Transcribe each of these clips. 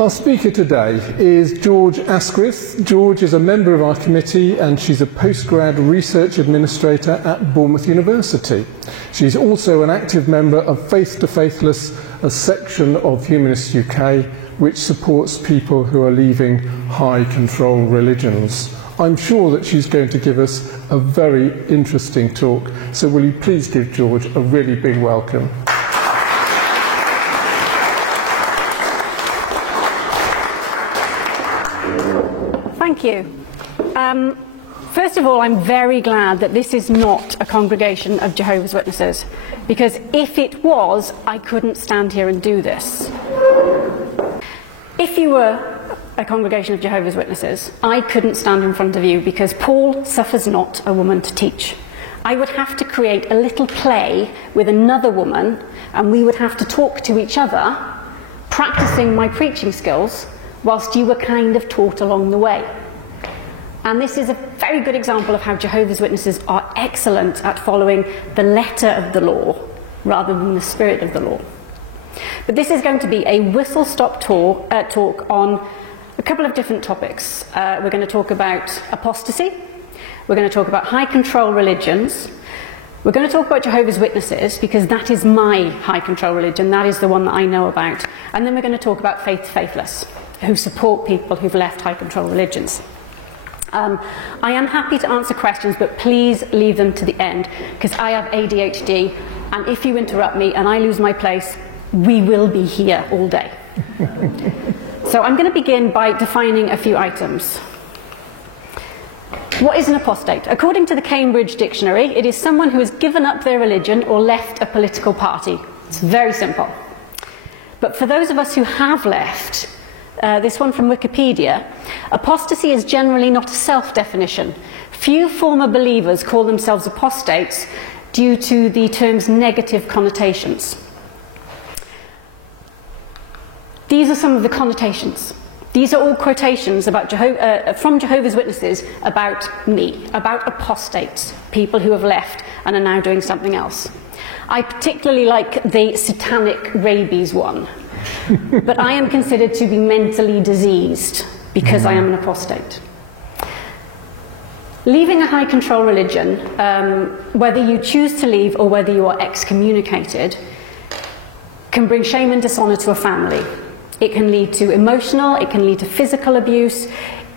Our speaker today is George Asquith. George is a member of our committee and she's a postgrad research administrator at Bournemouth University. She's also an active member of Faith to Faithless, a section of Humanist UK which supports people who are leaving high control religions. I'm sure that she's going to give us a very interesting talk, so will you please give George a really big welcome. Thank you. First of all, I'm very glad that this is not a congregation of Jehovah's Witnesses, because if it was, I couldn't stand here and do this. If you were a congregation of Jehovah's Witnesses, I couldn't stand in front of you because Paul suffers not a woman to teach. I would have to create a little play with another woman, and we would have to talk to each other, practicing my preaching skills, whilst you were kind of taught along the way. And this is a very good example of how Jehovah's Witnesses are excellent at following the letter of the law rather than the spirit of the law. But this is going to be a whistle-stop talk on a couple of different topics. We're going to talk about apostasy, we're going to talk about high control religions, we're going to talk about Jehovah's Witnesses because that is my high control religion, that is the one that I know about, and then we're going to talk about Faith to Faithless, who support people who've left high control religions. I am happy to answer questions, but please leave them to the end, because I have ADHD, and if you interrupt me and I lose my place, we will be here all day. So I'm going to begin by defining a few items. What is an apostate? According to the Cambridge Dictionary, it is someone who has given up their religion or left a political party. It's very simple. But for those of us who have left, this one from Wikipedia, apostasy is generally not a self-definition. Few former believers call themselves apostates due to the term's negative connotations. These are some of the connotations. These are all quotations about from Jehovah's Witnesses about me, about apostates, people who have left and are now doing something else. I particularly like the satanic rabies one. But I am considered to be mentally diseased because I am an apostate. Leaving a high control religion, whether you choose to leave or whether you are excommunicated, can bring shame and dishonour to a family. It can lead to emotional, it can lead to physical abuse,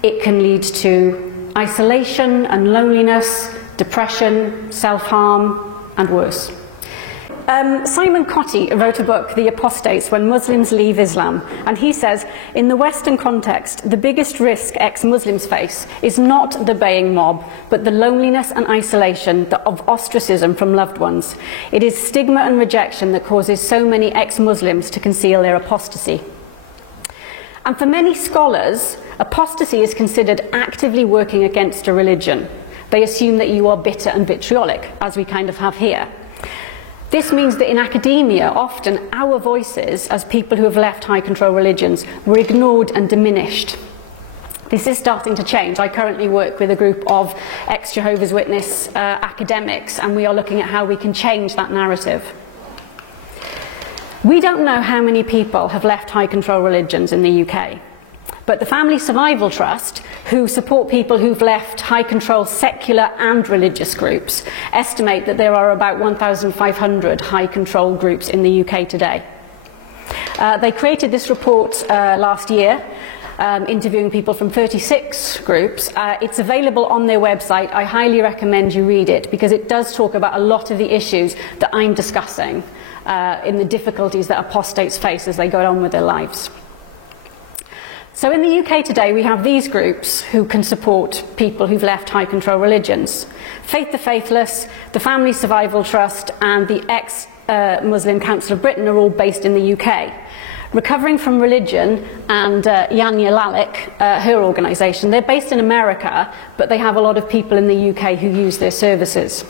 it can lead to isolation and loneliness, depression, self-harm, and worse. Simon Cotty wrote a book, The Apostates, When Muslims Leave Islam, and he says, in the Western context, the biggest risk ex-Muslims face is not the baying mob, but the loneliness and isolation of ostracism from loved ones. It is stigma and rejection that causes so many ex-Muslims to conceal their apostasy. And for many scholars, apostasy is considered actively working against a religion. They assume that you are bitter and vitriolic, as we kind of have here. This means that in academia, often our voices as people who have left high control religions were ignored and diminished. This is starting to change. I currently work with a group of ex-Jehovah's Witness academics, and we are looking at how we can change that narrative. We don't know how many people have left high control religions in the UK. But the Family Survival Trust, who support people who've left high-control secular and religious groups, estimate that there are about 1,500 high-control groups in the UK today. They created this report last year, interviewing people from 36 groups. It's available on their website. I highly recommend you read it, because it does talk about a lot of the issues that I'm discussing in the difficulties that apostates face as they go on with their lives. So in the UK today, we have these groups who can support people who've left high control religions. Faith to Faithless, the Family Survival Trust, and the ex-Muslim Council of Britain are all based in the UK. Recovering from Religion and Yanya Lalick, her organisation, they're based in America, but they have a lot of people in the UK who use their services.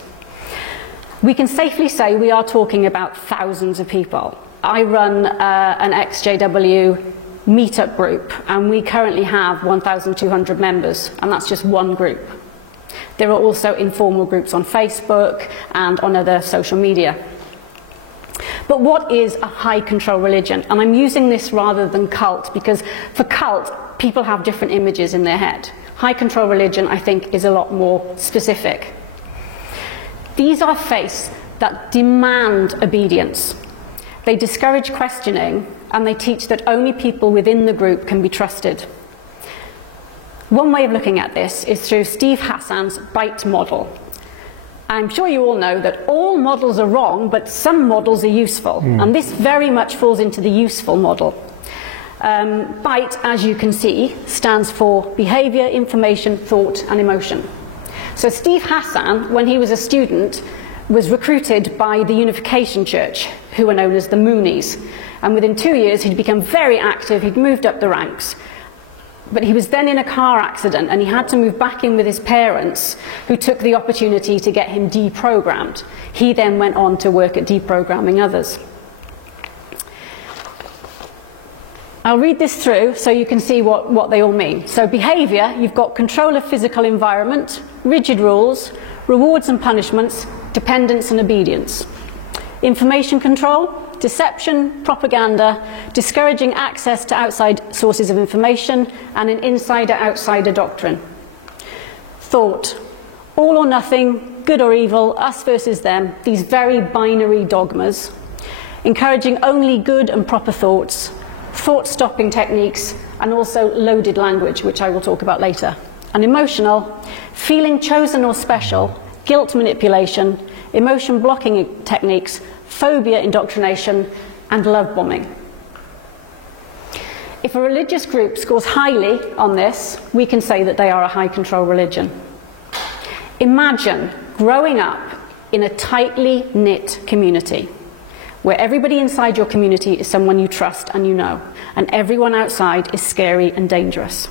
We can safely say we are talking about thousands of people. I run an ex-JW meetup group, and we currently have 1,200 members, and that's just one group. There are also informal groups on Facebook and on other social media. But what is a high control religion? And I'm using this rather than cult, because for cult, people have different images in their head. High control religion, I think, is a lot more specific. These are faiths that demand obedience. They discourage questioning, and they teach that only people within the group can be trusted. One way of looking at this is through Steve Hassan's BITE model. I'm sure you all know that all models are wrong, but some models are useful, and this very much falls into the useful model. BITE, as you can see, stands for behaviour, information, thought and emotion. So Steve Hassan, when he was a student, was recruited by the Unification Church, who were known as the Moonies. And within 2 years, he'd become very active, he'd moved up the ranks. But he was then in a car accident, and he had to move back in with his parents, who took the opportunity to get him deprogrammed. He then went on to work at deprogramming others. I'll read this through so you can see what they all mean. So behaviour, you've got control of physical environment, rigid rules, rewards and punishments, dependence and obedience. Information control, deception, propaganda, discouraging access to outside sources of information, and an insider-outsider doctrine. Thought, all or nothing, good or evil, us versus them, these very binary dogmas. Encouraging only good and proper thoughts, thought-stopping techniques, and also loaded language, which I will talk about later. And emotional, feeling chosen or special, guilt manipulation, emotion blocking techniques, phobia indoctrination, and love bombing. If a religious group scores highly on this, we can say that they are a high control religion. Imagine growing up in a tightly knit community, where everybody inside your community is someone you trust and you know, and everyone outside is scary and dangerous.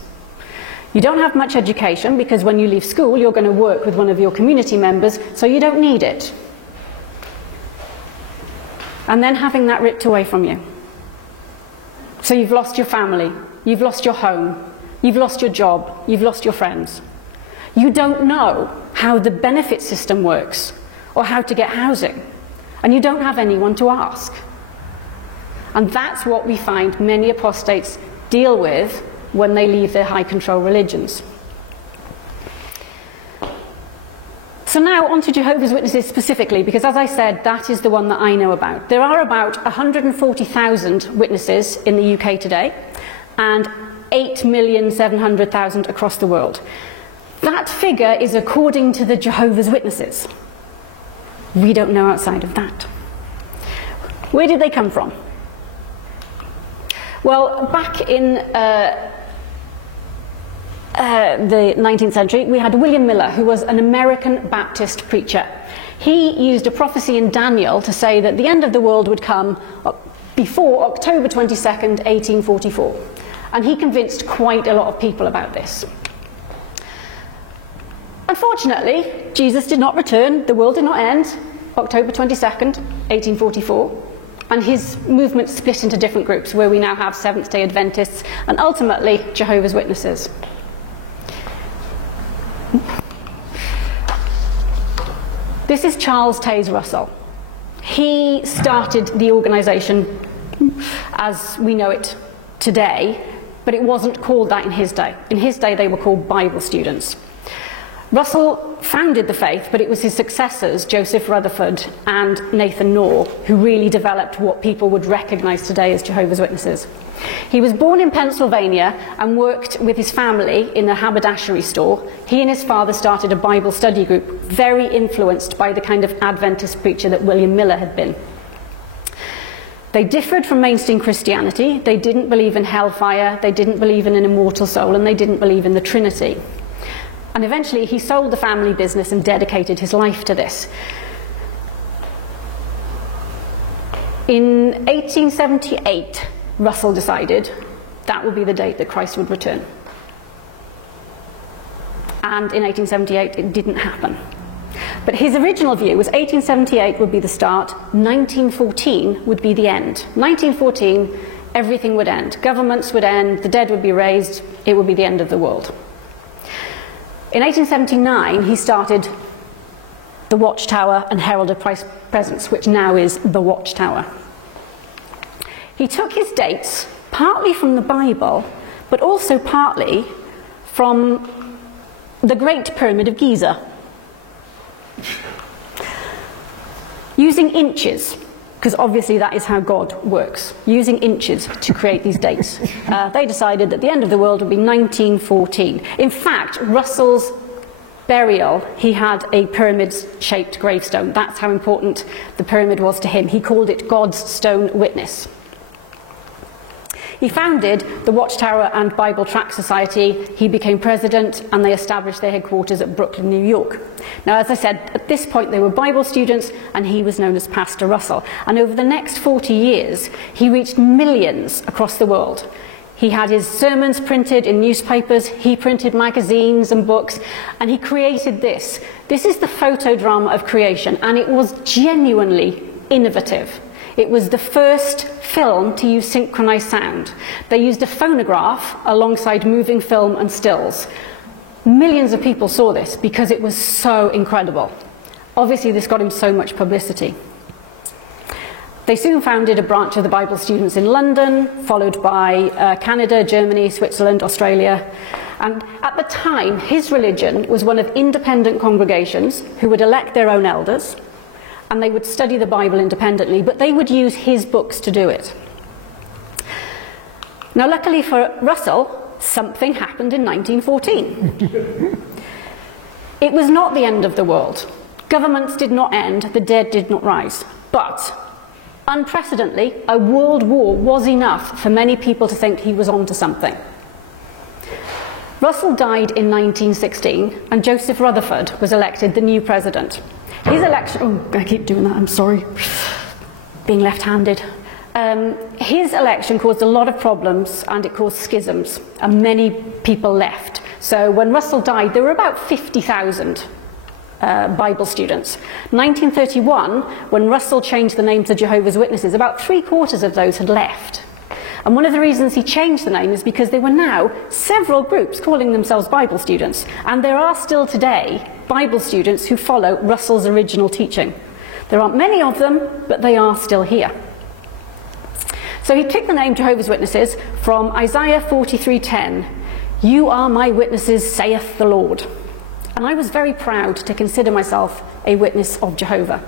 You don't have much education, because when you leave school, you're going to work with one of your community members, so you don't need it. And then having that ripped away from you. So you've lost your family, you've lost your home, you've lost your job, you've lost your friends. You don't know how the benefit system works, or how to get housing, and you don't have anyone to ask. And that's what we find many apostates deal with when they leave their high control religions. So now on to Jehovah's Witnesses specifically, because as I said, that is the one that I know about. There are about 140,000 witnesses in the UK today, and 8,700,000 across the world. That figure is according to the Jehovah's Witnesses. We don't know outside of that. Where did they come from? Well, back in the 19th century, we had William Miller, who was an American Baptist preacher. He used a prophecy in Daniel to say that the end of the world would come before October 22nd, 1844. And he convinced quite a lot of people about this. Unfortunately, Jesus did not return, the world did not end, October 22nd, 1844. And his movement split into different groups, where we now have Seventh-day Adventists and ultimately Jehovah's Witnesses. This is Charles Taze Russell. He started the organisation as we know it today, but it wasn't called that in his day. In his day, they were called Bible students. Russell founded the faith, but it was his successors, Joseph Rutherford and Nathan Knorr, who really developed what people would recognise today as Jehovah's Witnesses. He was born in Pennsylvania and worked with his family in a haberdashery store. He and his father started a Bible study group, very influenced by the kind of Adventist preacher that William Miller had been. They differed from mainstream Christianity. They didn't believe in hellfire, they didn't believe in an immortal soul, and they didn't believe in the Trinity. And eventually he sold the family business and dedicated his life to this. In 1878, Russell decided that would be the date that Christ would return. And in 1878, it didn't happen. But his original view was 1878 would be the start, 1914 would be the end. 1914, everything would end. Governments would end, the dead would be raised, it would be the end of the world. In 1879, he started the Watchtower and Herald of Presence, which now is the Watchtower. He took his dates partly from the Bible, but also partly from the Great Pyramid of Giza, using inches, because obviously that is how God works, using inches to create these dates. They decided that the end of the world would be 1914. In fact, Russell's burial, he had a pyramid-shaped gravestone. That's how important the pyramid was to him. He called it God's Stone Witness. He founded the Watchtower and Bible Tract Society. He became president, and they established their headquarters at Brooklyn, New York. Now, as I said, at this point they were Bible students, and he was known as Pastor Russell. And over the next 40 years, he reached millions across the world. He had his sermons printed in newspapers, he printed magazines and books, and he created this. This is the photodrama of creation, and it was genuinely innovative. It was the first film to use synchronized sound. They used a phonograph alongside moving film and stills. Millions of people saw this because it was so incredible. Obviously, this got him so much publicity. They soon founded a branch of the Bible Students in London, followed by Canada, Germany, Switzerland, Australia. And at the time, his religion was one of independent congregations who would elect their own elders, and they would study the Bible independently, but they would use his books to do it. Now, luckily for Russell, something happened in 1914. It was not the end of the world. Governments did not end, the dead did not rise. But, unprecedentedly, a world war was enough for many people to think he was onto something. Russell died in 1916, and Joseph Rutherford was elected the new president. His election, oh, I keep doing that, I'm sorry, being left-handed. His election caused a lot of problems, and it caused schisms, and many people left. So when Russell died, there were about 50,000 Bible students. 1931, when Russell changed the name to Jehovah's Witnesses, about 3/4 of those had left. And one of the reasons he changed the name is because there were now several groups calling themselves Bible students, and there are still today Bible students who follow Russell's original teaching. There aren't many of them, but they are still here. So he took the name Jehovah's Witnesses from Isaiah 43:10, "You are my witnesses, saith the Lord." And I was very proud to consider myself a witness of Jehovah.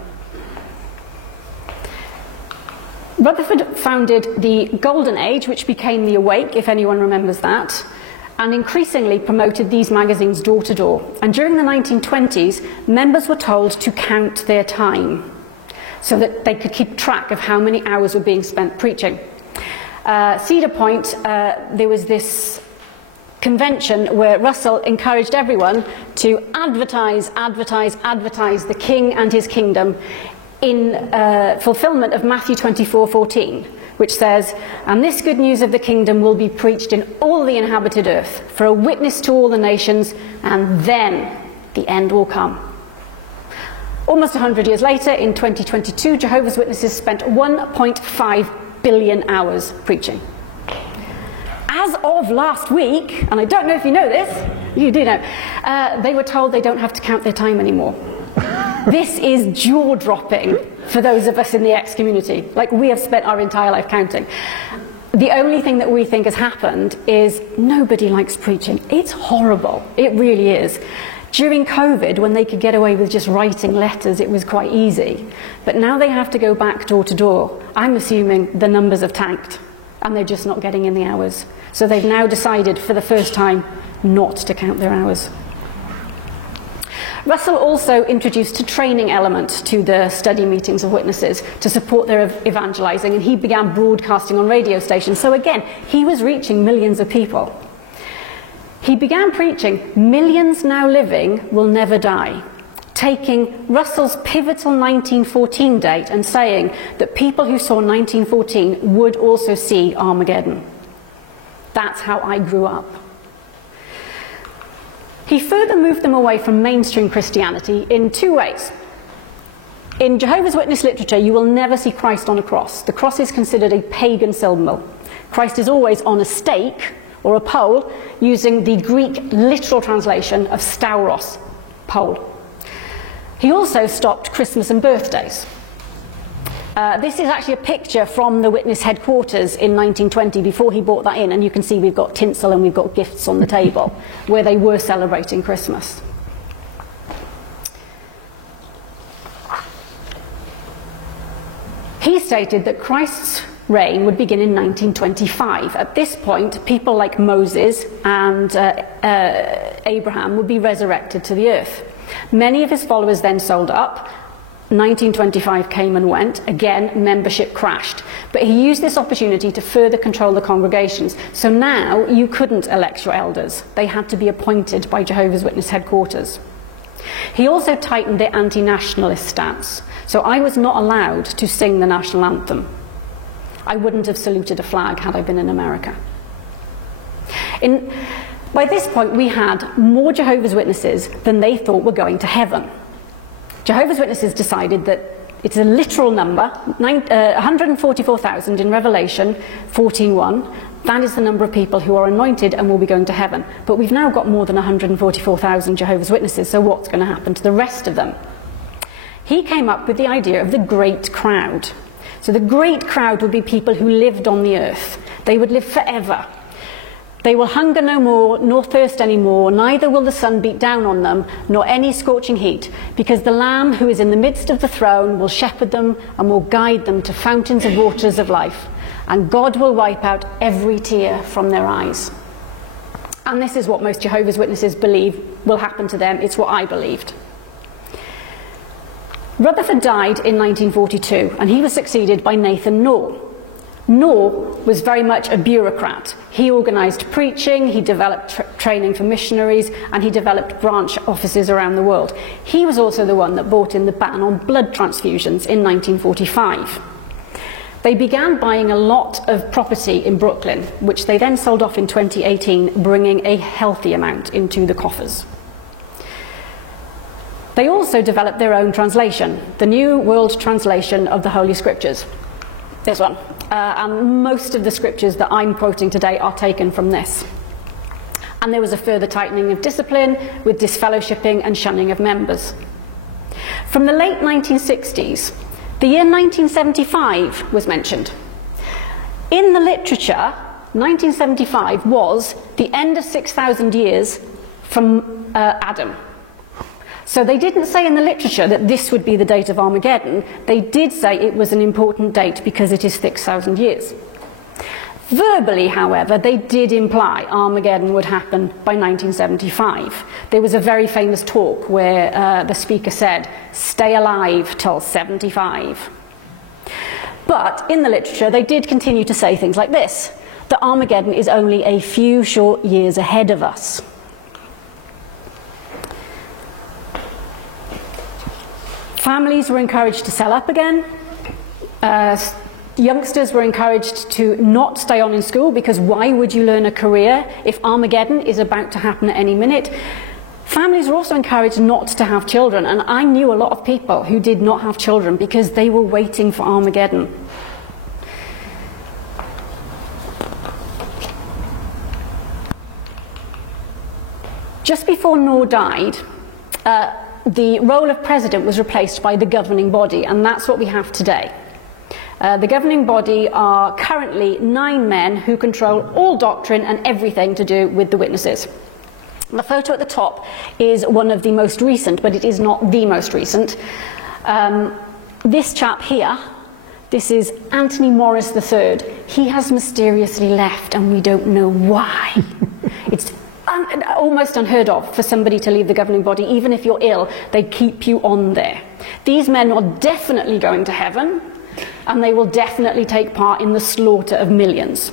Rutherford founded the Golden Age, which became the Awake, if anyone remembers that, and increasingly promoted these magazines door to door. And during the 1920s, members were told to count their time so that they could keep track of how many hours were being spent preaching. Cedar Point, there was this convention where Russell encouraged everyone to advertise the king and his kingdom in fulfillment of Matthew 24:14, which says, "And this good news of the kingdom will be preached in all the inhabited earth for a witness to all the nations, and then the end will come." Almost 100 years later, in 2022, Jehovah's Witnesses spent 1.5 billion hours preaching. As of last week, and I don't know if you know this, you do know, they were told they don't have to count their time anymore. This is jaw-dropping for those of us in the X community. Like, we have spent our entire life counting. The only thing that we think has happened is nobody likes preaching. It's horrible. It really is. During COVID, when they could get away with just writing letters, it was quite easy. But now they have to go back door to door. I'm assuming the numbers have tanked, and they're just not getting in the hours. So they've now decided, for the first time, not to count their hours. Russell also introduced a training element to the study meetings of witnesses to support their evangelizing, and he began broadcasting on radio stations. So again, he was reaching millions of people. He began preaching, "Millions now living will never die," taking Russell's pivotal 1914 date and saying that people who saw 1914 would also see Armageddon. That's how I grew up. He further moved them away from mainstream Christianity in two ways. In Jehovah's Witness literature, you will never see Christ on a cross. The cross is considered a pagan symbol. Christ is always on a stake or a pole, using the Greek literal translation of stauros, pole. He also stopped Christmas and birthdays. This is actually a picture from the Witness headquarters in 1920 before he brought that in, and you can see we've got tinsel and we've got gifts on the table where they were celebrating Christmas. He stated that Christ's reign would begin in 1925. At this point, people like Moses and Abraham would be resurrected to the earth. Many of his followers then sold up. 1925 came and went. Again, membership crashed. But he used this opportunity to further control the congregations. So now you couldn't elect your elders. They had to be appointed by Jehovah's Witness headquarters. He also tightened their anti-nationalist stance. So I was not allowed to sing the national anthem. I wouldn't have saluted a flag had I been in America. By this point, we had more Jehovah's Witnesses than they thought were going to heaven. Jehovah's Witnesses decided that it's a literal number, 144,000 in Revelation 14:1. That is the number of people who are anointed and will be going to heaven. But we've now got more than 144,000 Jehovah's Witnesses, so what's going to happen to the rest of them? He came up with the idea of the great crowd. So the great crowd would be people who lived on the earth. They would live forever. They will hunger no more, nor thirst any more, neither will the sun beat down on them, nor any scorching heat, because the Lamb who is in the midst of the throne will shepherd them and will guide them to fountains of waters of life, and God will wipe out every tear from their eyes. And this is what most Jehovah's Witnesses believe will happen to them. It's what I believed. Rutherford died in 1942, and he was succeeded by Nathan Knorr. Knorr was very much a bureaucrat. He organised preaching, he developed training for missionaries, and he developed branch offices around the world. He was also the one that brought in the ban on blood transfusions in 1945. They began buying a lot of property in Brooklyn, which they then sold off in 2018, bringing a healthy amount into the coffers. They also developed their own translation, the New World Translation of the Holy Scriptures. This one. And most of the scriptures that I'm quoting today are taken from this. And there was a further tightening of discipline with disfellowshipping and shunning of members. From the late 1960s, the year 1975 was mentioned. In the literature, 1975 was the end of 6,000 years from Adam. So they didn't say in the literature that this would be the date of Armageddon. They did say it was an important date because it is 6,000 years. Verbally, however, they did imply Armageddon would happen by 1975. There was a very famous talk where the speaker said, "Stay alive till 75." But in the literature, they did continue to say things like this, that Armageddon is only a few short years ahead of us. Families were encouraged to sell up again. Youngsters were encouraged to not stay on in school, because why would you learn a career if Armageddon is about to happen at any minute? Families were also encouraged not to have children, and I knew a lot of people who did not have children because they were waiting for Armageddon. Just before Knorr died, the role of president was replaced by the governing body, and that's what we have today. The governing body are currently 9 men who control all doctrine and everything to do with the witnesses. The photo at the top is one of the most recent, but it is not the most recent. This chap here, this is Anthony Morris III. He has mysteriously left, and we don't know why. It's almost unheard of for somebody to leave the governing body. Even if you're ill, they keep you on there. These men are definitely going to heaven, and they will definitely take part in the slaughter of millions.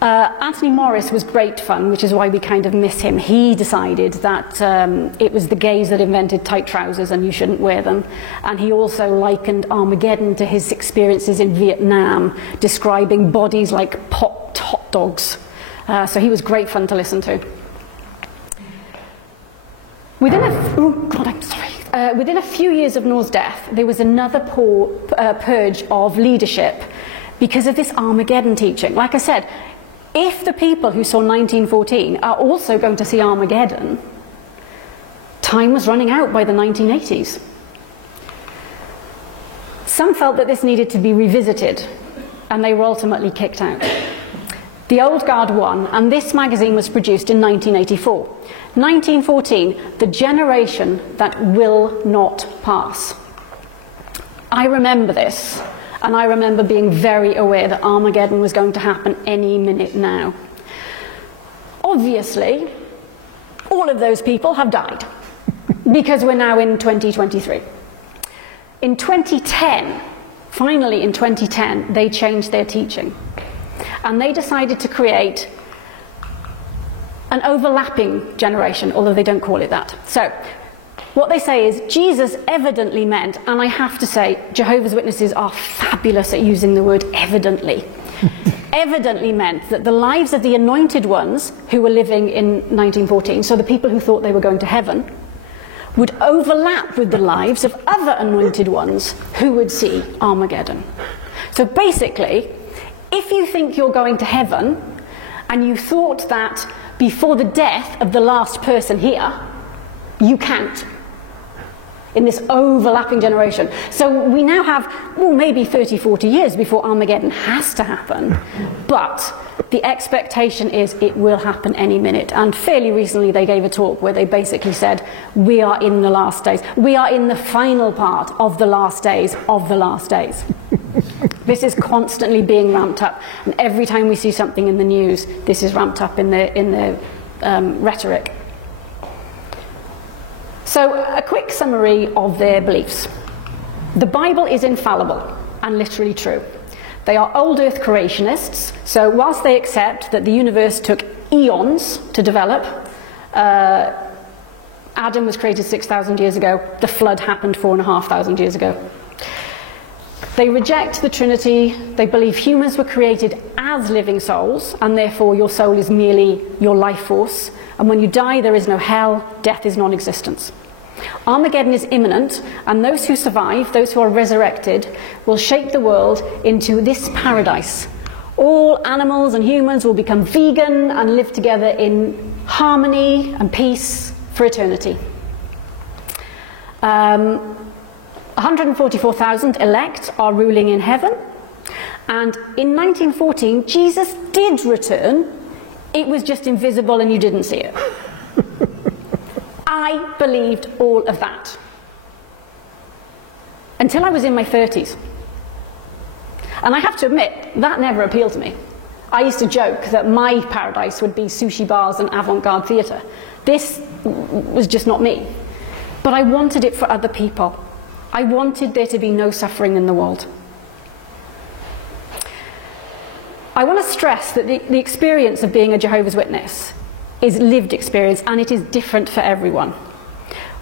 Anthony Morris was great fun, which is why we kind of miss him. He decided that it was the gays that invented tight trousers and you shouldn't wear them. And he also likened Armageddon to his experiences in Vietnam, describing bodies like popped hot dogs. So he was great fun to listen to. Within a few years of Knorr's death, there was another purge of leadership because of this Armageddon teaching. Like I said, if the people who saw 1914 are also going to see Armageddon, Time was running out by the 1980s. Some felt that this needed to be revisited, and they were ultimately kicked out. The old guard won, and this magazine was produced in 1984. 1914, the generation that will not pass. I remember this, and I remember being very aware that Armageddon was going to happen any minute now. Obviously, all of those people have died, because we're now in 2023. In 2010, finally in 2010, they changed their teaching. And they decided to create an overlapping generation, although they don't call it that. So, what they say is Jesus evidently meant, and I have to say, Jehovah's Witnesses are fabulous at using the word evidently. Evidently meant that the lives of the anointed ones who were living in 1914, so the people who thought they were going to heaven, would overlap with the lives of other anointed ones who would see Armageddon. So basically, if you think you're going to heaven, and you thought that before the death of the last person here, you can't. In this overlapping generation. So we now have, well, maybe 30, 40 years before Armageddon has to happen, but the expectation is it will happen any minute. And fairly recently they gave a talk where they basically said, we are in the last days. We are in the final part of the last days of the last days. This is constantly being ramped up. And every time we see something in the news, this is ramped up in the rhetoric. So, a quick summary of their beliefs. The Bible is infallible and literally true. They are old earth creationists, so whilst they accept that the universe took eons to develop, Adam was created 6,000 years ago, the flood happened 4,500 years ago. They reject the Trinity. They believe humans were created as living souls, and therefore your soul is merely your life force. And when you die, there is no hell, death is non-existence. Armageddon is imminent, and those who survive, those who are resurrected, will shape the world into this paradise. All animals and humans will become vegan and live together in harmony and peace for eternity. 144,000 elect are ruling in heaven, and in 1914 Jesus did return. It was just invisible and you didn't see it. I believed all of that until I was in my 30s, and I have to admit that never appealed to me. I used to joke that my paradise would be sushi bars and avant-garde theatre. This was just not me, but I wanted it for other people. I wanted there to be no suffering in the world. I want to stress that the experience of being a Jehovah's Witness is lived experience, and it is different for everyone.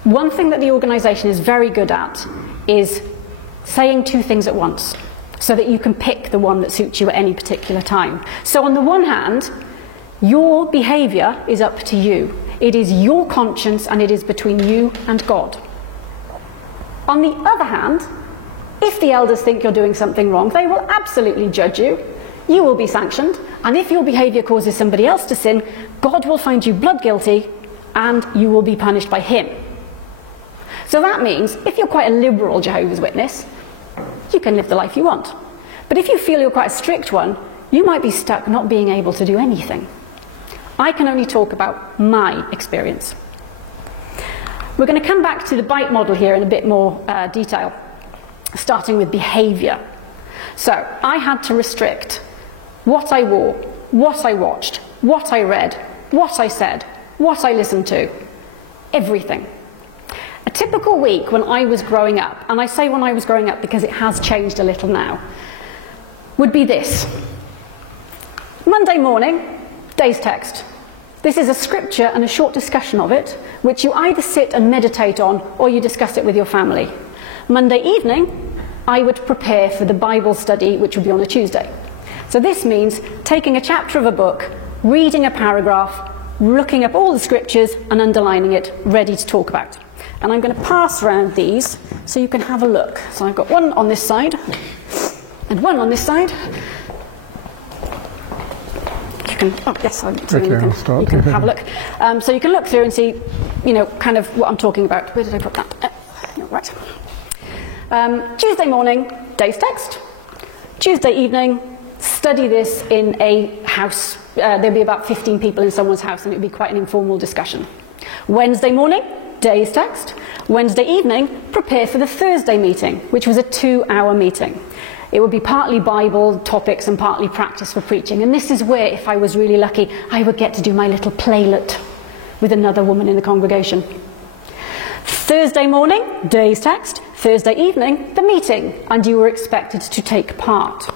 One thing that the organisation is very good at is saying two things at once, so that you can pick the one that suits you at any particular time. So on the one hand, your behaviour is up to you. It is your conscience, and it is between you and God. On the other hand, if the elders think you're doing something wrong, they will absolutely judge you. You will be sanctioned, and if your behaviour causes somebody else to sin, God will find you blood guilty, and you will be punished by him. So that means, if you're quite a liberal Jehovah's Witness, you can live the life you want. But if you feel you're quite a strict one, you might be stuck not being able to do anything. I can only talk about my experience. We're going to come back to the bite model here in a bit more detail, starting with behaviour. So, I had to restrict what I wore, what I watched, what I read, what I said, what I listened to, everything. A typical week when I was growing up, and I say when I was growing up because it has changed a little now, would be this. Monday morning, day's text. This is a scripture and a short discussion of it, which you either sit and meditate on or you discuss it with your family. Monday evening, I would prepare for the Bible study, which would be on a Tuesday. So this means taking a chapter of a book, reading a paragraph, looking up all the scriptures and underlining it, ready to talk about. And I'm going to pass around these so you can have a look. So I've got one on this side and one on this side. You can, oh yes, I'll start. You can have a look. So you can look through and see, you know, kind of what I'm talking about. Where did I put that? No, right. Tuesday morning, day's text. Tuesday evening, study this in a house. There'd be about 15 people in someone's house, and it would be quite an informal discussion. Wednesday morning, day's text. Wednesday evening, prepare for the Thursday meeting, which was a 2-hour meeting. It would be partly Bible topics and partly practice for preaching. And this is where, if I was really lucky, I would get to do my little playlet with another woman in the congregation. Thursday morning, day's text. Thursday evening, the meeting, and you were expected to take part.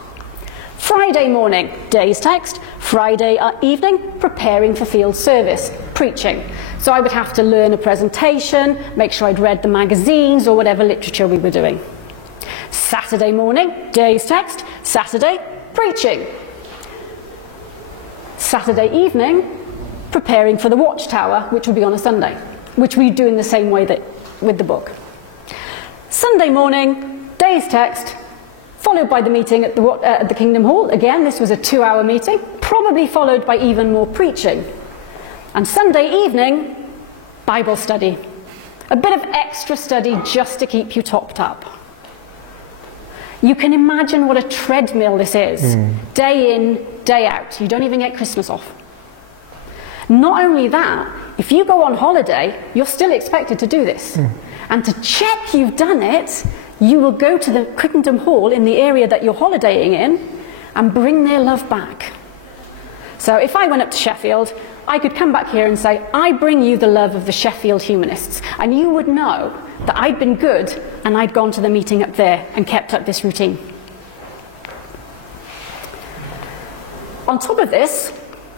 Friday morning, day's text. Friday evening, preparing for field service, preaching. So I would have to learn a presentation, make sure I'd read the magazines or whatever literature we were doing. Saturday morning, day's text. Saturday, preaching. Saturday evening, preparing for the Watchtower, which would be on a Sunday, which we do in the same way that with the book. Sunday morning, day's text, followed by the meeting at the Kingdom Hall. Again, this was a 2-hour meeting, probably followed by even more preaching. And Sunday evening, Bible study. A bit of extra study just to keep you topped up. You can imagine what a treadmill this is. Day in, day out. You don't even get Christmas off. Not only that, if you go on holiday, you're still expected to do this. And to check you've done it, you will go to the Kingdom Hall in the area that you're holidaying in and bring their love back. So if I went up to Sheffield, I could come back here and say, I bring you the love of the Sheffield humanists. And you would know that I'd been good and I'd gone to the meeting up there and kept up this routine. On top of this,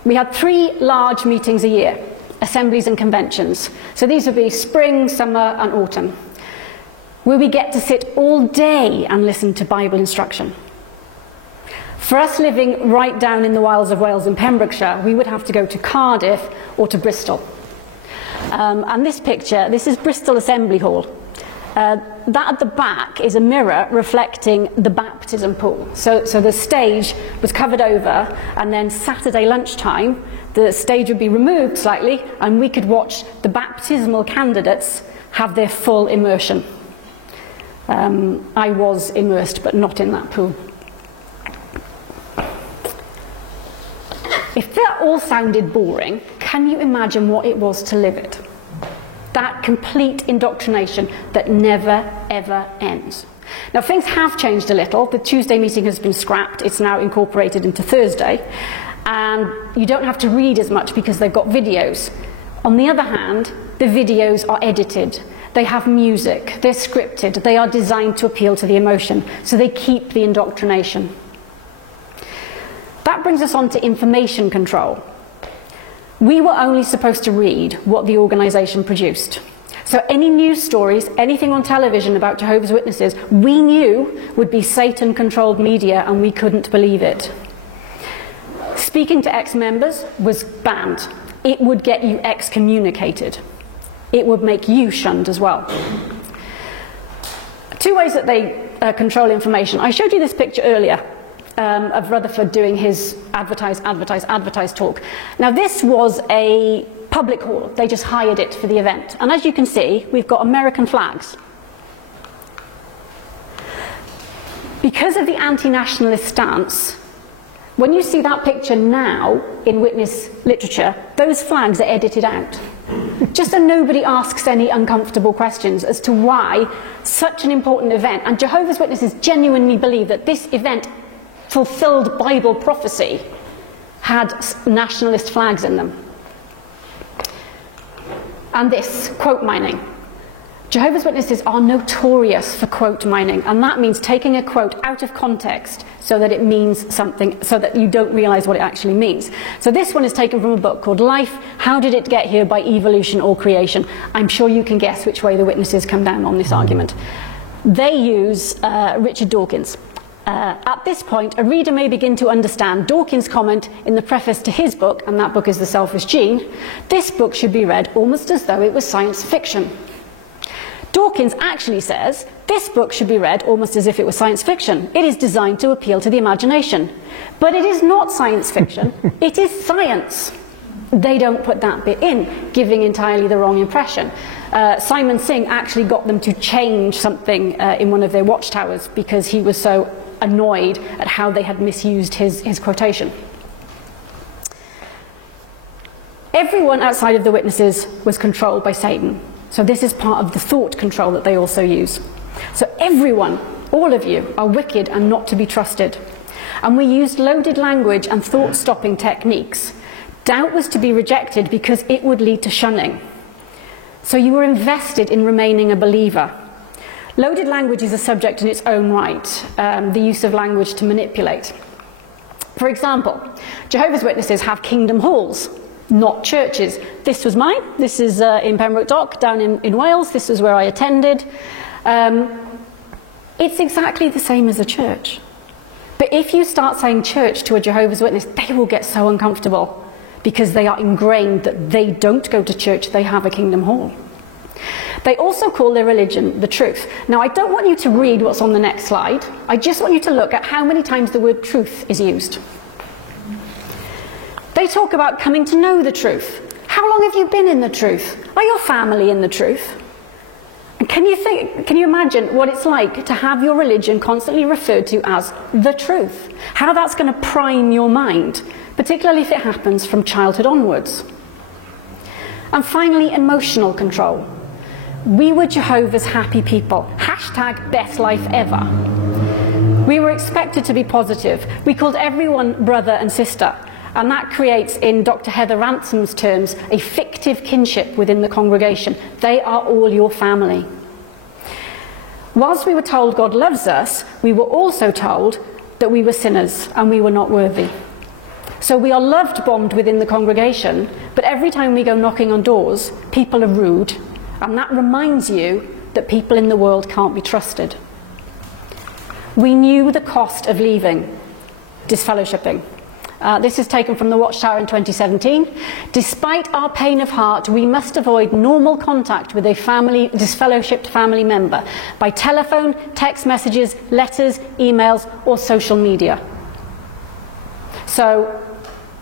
we had 3 large meetings a year, assemblies and conventions. So these would be spring, summer and autumn, where we get to sit all day and listen to Bible instruction. For us living right down in the wilds of Wales and Pembrokeshire, we would have to go to Cardiff or to Bristol. And this picture, this is Bristol Assembly Hall. That at the back is a mirror reflecting the baptism pool. So the stage was covered over, and then Saturday lunchtime, the stage would be removed slightly, and we could watch the baptismal candidates have their full immersion. I was immersed, but not in that pool. If that all sounded boring, can you imagine what it was to live it? That complete indoctrination that never, ever ends. Now, things have changed a little. The Tuesday meeting has been scrapped. It's now incorporated into Thursday. And you don't have to read as much because they've got videos. On the other hand, the videos are edited. They have music. They're scripted. They are designed to appeal to the emotion. So they keep the indoctrination. That brings us on to information control. We were only supposed to read what the organisation produced. So any news stories, anything on television about Jehovah's Witnesses, we knew would be Satan-controlled media, and we couldn't believe it. Speaking to ex-members was banned. It would get you excommunicated. It would make you shunned as well. 2 ways that they control information. I showed you this picture earlier. Of Rutherford doing his advertise talk. Now this was a public hall. They just hired it for the event. And as you can see, we've got American flags. Because of the anti-nationalist stance, when you see that picture now in witness literature, those flags are edited out. Just so nobody asks any uncomfortable questions as to why such an important event, and Jehovah's Witnesses genuinely believe that this event fulfilled Bible prophecy, had nationalist flags in them. And this, quote mining. Jehovah's Witnesses are notorious for quote mining, and that means taking a quote out of context so that it means something, so that you don't realise what it actually means. So this one is taken from a book called Life, How Did It Get Here by Evolution or Creation? I'm sure you can guess which way the witnesses come down on this argument. They use Richard Dawkins. At this point, a reader may begin to understand Dawkins' comment in the preface to his book, and that book is The Selfish Gene. This book should be read almost as though it was science fiction. Dawkins actually says, this book should be read almost as if it was science fiction. It is designed to appeal to the imagination. But it is not science fiction, it is science. They don't put that bit in, giving entirely the wrong impression. Simon Singh actually got them to change something in one of their watchtowers because he was so annoyed at how they had misused his quotation. Everyone outside of the witnesses was controlled by Satan. So this is part of the thought control that they also use. So everyone, all of you, are wicked and not to be trusted. And we used loaded language and thought-stopping techniques. Doubt was to be rejected because it would lead to shunning. So you were invested in remaining a believer. Loaded language is a subject in its own right, the use of language to manipulate. For example, Jehovah's Witnesses have kingdom halls, not churches. This was mine. This is in Pembroke Dock, down in Wales. This is where I attended. It's exactly the same as a church. But if you start saying church to a Jehovah's Witness, they will get so uncomfortable because they are ingrained that they don't go to church, they have a kingdom hall. They also call their religion the truth. Now, I don't want you to read what's on the next slide. I just want you to look at how many times the word truth is used. They talk about coming to know the truth. How long have you been in the truth? Are your family in the truth? And can you imagine what it's like to have your religion constantly referred to as the truth? How that's going to prime your mind, particularly if it happens from childhood onwards. And finally, emotional control. We were Jehovah's happy people. Hashtag best life ever. We were expected to be positive. We called everyone brother and sister. And that creates, in Dr. Heather Ransom's terms, a fictive kinship within the congregation. They are all your family. Whilst we were told God loves us, we were also told that we were sinners and we were not worthy. So we are loved bombed within the congregation, but every time we go knocking on doors, people are rude, and that reminds you that people in the world can't be trusted. We knew the cost of leaving, disfellowshipping. This is taken from the Watchtower in 2017. Despite our pain of heart, we must avoid normal contact with a disfellowshipped family member by telephone, text messages, letters, emails, or social media. So,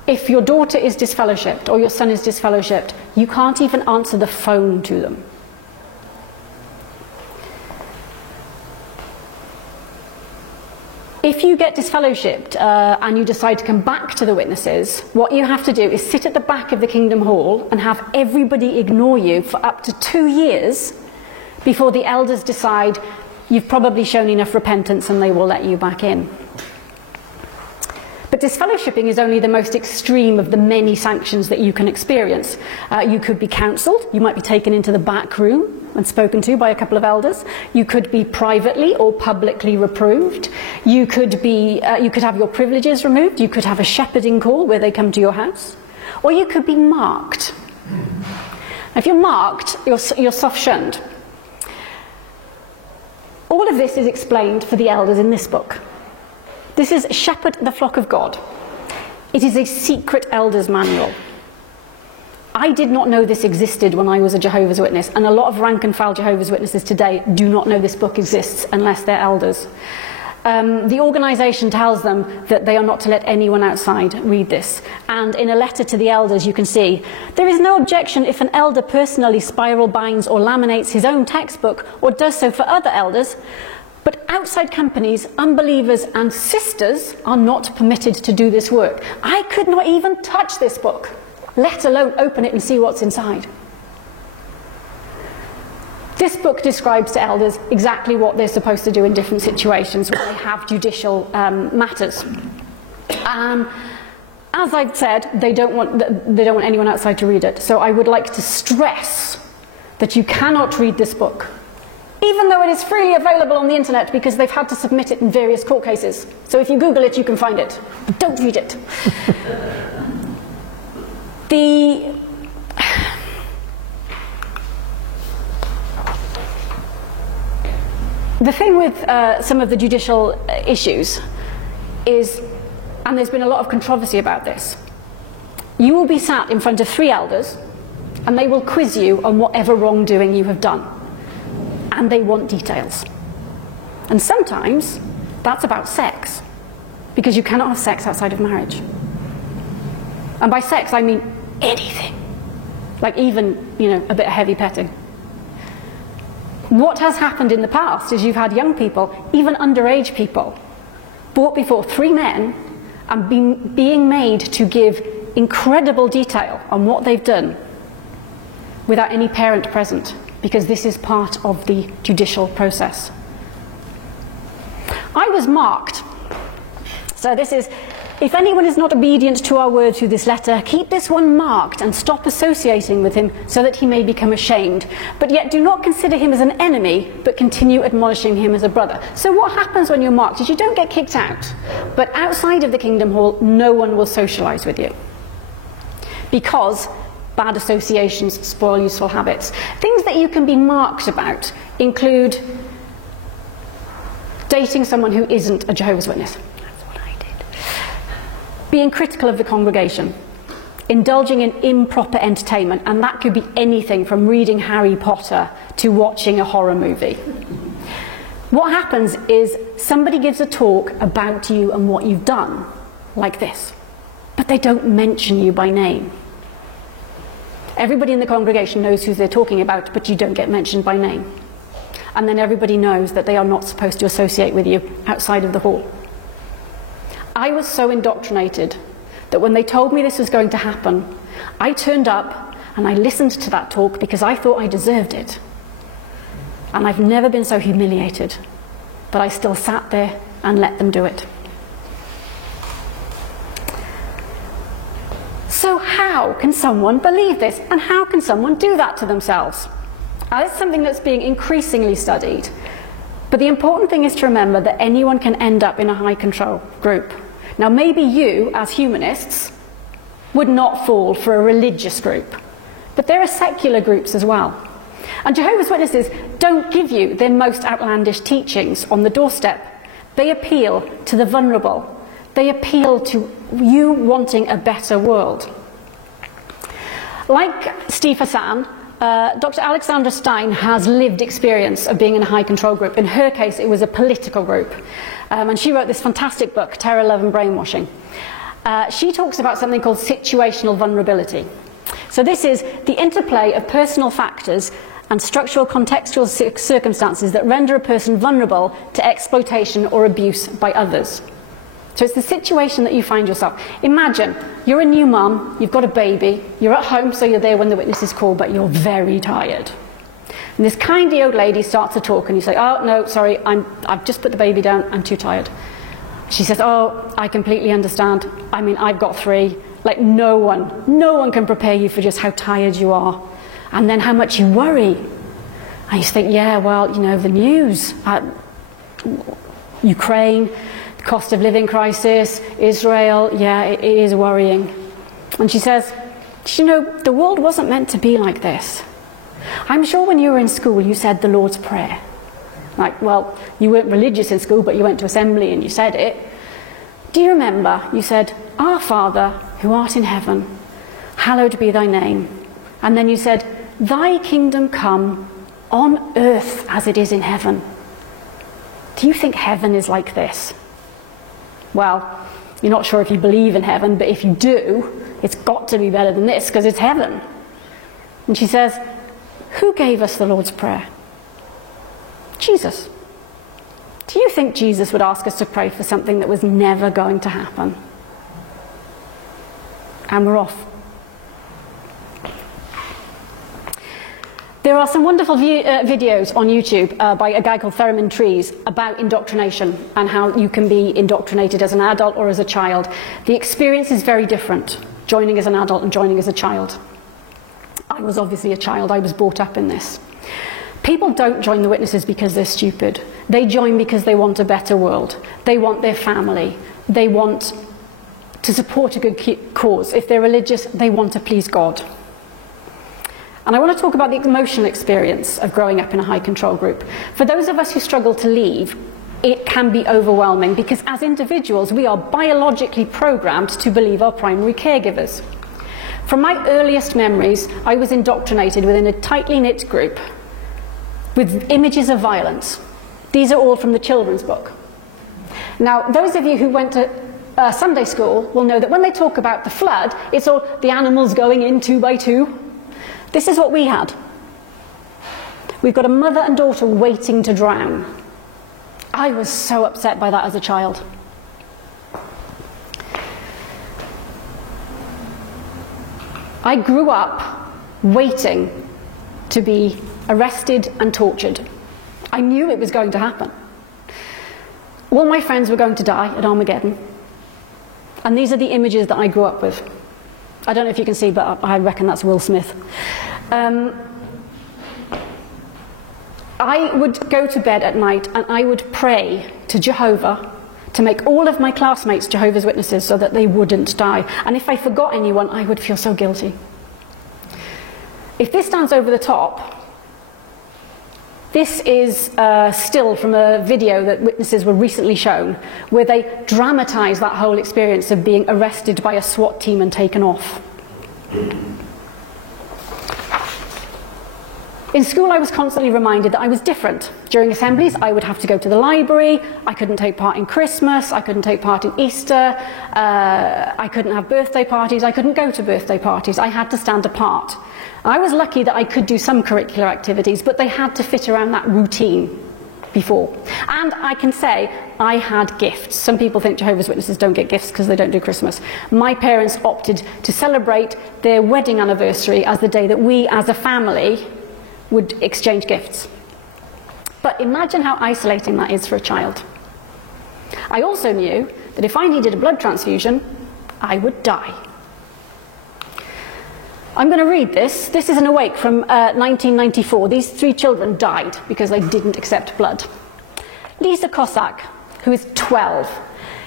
if your daughter is disfellowshipped or your son is disfellowshipped, you can't even answer the phone to them. If you get disfellowshipped and you decide to come back to the witnesses, what you have to do is sit at the back of the Kingdom Hall and have everybody ignore you for up to 2 years before the elders decide you've probably shown enough repentance and they will let you back in. But disfellowshipping is only the most extreme of the many sanctions that you can experience. You could be counselled, you might be taken into the back room and spoken to by a couple of elders. You could be privately or publicly reproved. You could have your privileges removed. You could have a shepherding call where they come to your house. Or you could be marked. If you're marked, you're soft-shunned. All of this is explained for the elders in this book. This is Shepherd the Flock of God. It is a secret elders manual. I did not know this existed when I was a Jehovah's Witness, and a lot of rank and file Jehovah's Witnesses today do not know this book exists unless they're elders. The organisation tells them that they are not to let anyone outside read this. And in a letter to the elders, you can see, there is no objection if an elder personally spiral binds or laminates his own textbook or does so for other elders. But outside companies, unbelievers and sisters are not permitted to do this work. I could not even touch this book, let alone open it and see what's inside. This book describes to elders exactly what they're supposed to do in different situations when they have judicial matters. As I've said, they don't want anyone outside to read it. So I would like to stress that you cannot read this book, even though it is freely available on the internet, because they've had to submit it in various court cases. So if you Google it, you can find it. But don't read it. The thing with some of the judicial issues is, and there's been a lot of controversy about this, you will be sat in front of 3 elders and they will quiz you on whatever wrongdoing you have done. and they want details. And sometimes that's about sex, because you cannot have sex outside of marriage. And by sex, I mean anything, like even, a bit of heavy petting. What has happened in the past is you've had young people, even underage people, brought before 3 men and being made to give incredible detail on what they've done without any parent present, because this is part of the judicial process. I was marked. So this is, if anyone is not obedient to our word through this letter, keep this one marked and stop associating with him so that he may become ashamed. But yet do not consider him as an enemy, but continue admonishing him as a brother. So what happens when you're marked is you don't get kicked out. But outside of the Kingdom Hall, no one will socialise with you, because bad associations spoil useful habits. Things that you can be marked about include dating someone who isn't a Jehovah's Witness. That's what I did. Being critical of the congregation. Indulging in improper entertainment, and that could be anything from reading Harry Potter to watching a horror movie. What happens is somebody gives a talk about you and what you've done, like this, but they don't mention you by name. Everybody in the congregation knows who they're talking about, but you don't get mentioned by name. And then everybody knows that they are not supposed to associate with you outside of the hall. I was so indoctrinated that when they told me this was going to happen, I turned up and I listened to that talk because I thought I deserved it. And I've never been so humiliated, but I still sat there and let them do it. So how can someone believe this? And how can someone do that to themselves? Now, it's something that's being increasingly studied. But the important thing is to remember that anyone can end up in a high control group. Now, maybe you, as humanists, would not fall for a religious group. But there are secular groups as well. And Jehovah's Witnesses don't give you their most outlandish teachings on the doorstep. They appeal to the vulnerable. They appeal to you wanting a better world. Like Steve Hassan, Dr. Alexandra Stein has lived experience of being in a high control group. In her case, it was a political group. And she wrote this fantastic book, Terror, Love and Brainwashing. She talks about something called situational vulnerability. So this is the interplay of personal factors and structural contextual circumstances that render a person vulnerable to exploitation or abuse by others. So it's the situation that you find yourself. Imagine you're a new mum, you've got a baby, you're at home, so you're there when the witnesses call, but you're very tired. And this kindly old lady starts to talk, and you say, "Oh, no, sorry, I've just put the baby down, I'm too tired." She says, "Oh, I completely understand. I mean, I've got 3. Like, no one can prepare you for just how tired you are. And then how much you worry." And you think, yeah, well, the news, Ukraine, cost of living crisis, Israel, yeah, it is worrying. And she says, the world wasn't meant to be like this. I'm sure when you were in school, you said the Lord's Prayer. Like, well, you weren't religious in school, but you went to assembly and you said it. Do you remember? You said, "Our Father, who art in heaven, hallowed be thy name." And then you said, "Thy kingdom come on earth as it is in heaven." Do you think heaven is like this? Well, you're not sure if you believe in heaven, but if you do, it's got to be better than this, because it's heaven. And she says, who gave us the Lord's Prayer? Jesus. Do you think Jesus would ask us to pray for something that was never going to happen? And we're off. There are some wonderful videos on YouTube by a guy called Theramin Trees about indoctrination and how you can be indoctrinated as an adult or as a child. The experience is very different, joining as an adult and joining as a child. I was obviously a child, I was brought up in this. People don't join the witnesses because they're stupid. They join because they want a better world. They want their family. They want to support a good cause. If they're religious, they want to please God. And I want to talk about the emotional experience of growing up in a high control group. For those of us who struggle to leave, it can be overwhelming because as individuals, we are biologically programmed to believe our primary caregivers. From my earliest memories, I was indoctrinated within a tightly knit group with images of violence. These are all from the children's book. Now, those of you who went to Sunday school will know that when they talk about the flood, it's all the animals going in 2 by 2. This is what we had. We've got a mother and daughter waiting to drown. I was so upset by that as a child. I grew up waiting to be arrested and tortured. I knew it was going to happen. All my friends were going to die at Armageddon. And these are the images that I grew up with. I don't know if you can see, but I reckon that's Will Smith. I would go to bed at night and I would pray to Jehovah to make all of my classmates Jehovah's Witnesses so that they wouldn't die. And if I forgot anyone, I would feel so guilty. If this stands over the top, this is still from a video that witnesses were recently shown, where they dramatise that whole experience of being arrested by a SWAT team and taken off. In school, I was constantly reminded that I was different. During assemblies, I would have to go to the library, I couldn't take part in Christmas, I couldn't take part in Easter, I couldn't have birthday parties, I couldn't go to birthday parties, I had to stand apart. I was lucky that I could do some curricular activities, but they had to fit around that routine before. And I can say I had gifts. Some people think Jehovah's Witnesses don't get gifts because they don't do Christmas. My parents opted to celebrate their wedding anniversary as the day that we as a family would exchange gifts. But imagine how isolating that is for a child. I also knew that if I needed a blood transfusion, I would die. I'm going to read this. This is an Awake from 1994. These 3 children died because they didn't accept blood. Lisa Cossack, who is 12,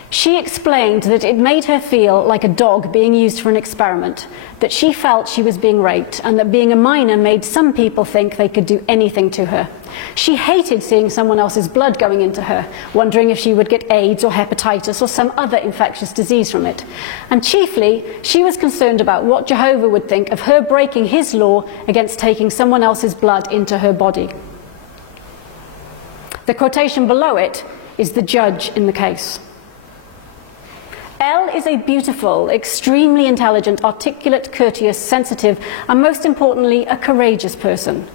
she explained that it made her feel like a dog being used for an experiment, that she felt she was being raped, and that being a minor made some people think they could do anything to her. She hated seeing someone else's blood going into her, wondering if she would get AIDS or hepatitis or some other infectious disease from it. And chiefly, she was concerned about what Jehovah would think of her breaking his law against taking someone else's blood into her body. The quotation below it is the judge in the case. Elle is a beautiful, extremely intelligent, articulate, courteous, sensitive, and most importantly, a courageous person.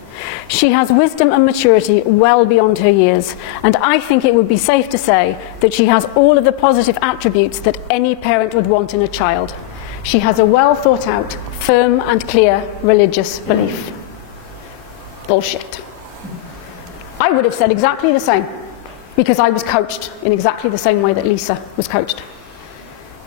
She has wisdom and maturity well beyond her years, and I think it would be safe to say that she has all of the positive attributes that any parent would want in a child. She has a well thought out, firm and clear religious belief. Bullshit. I would have said exactly the same, because I was coached in exactly the same way that Lisa was coached.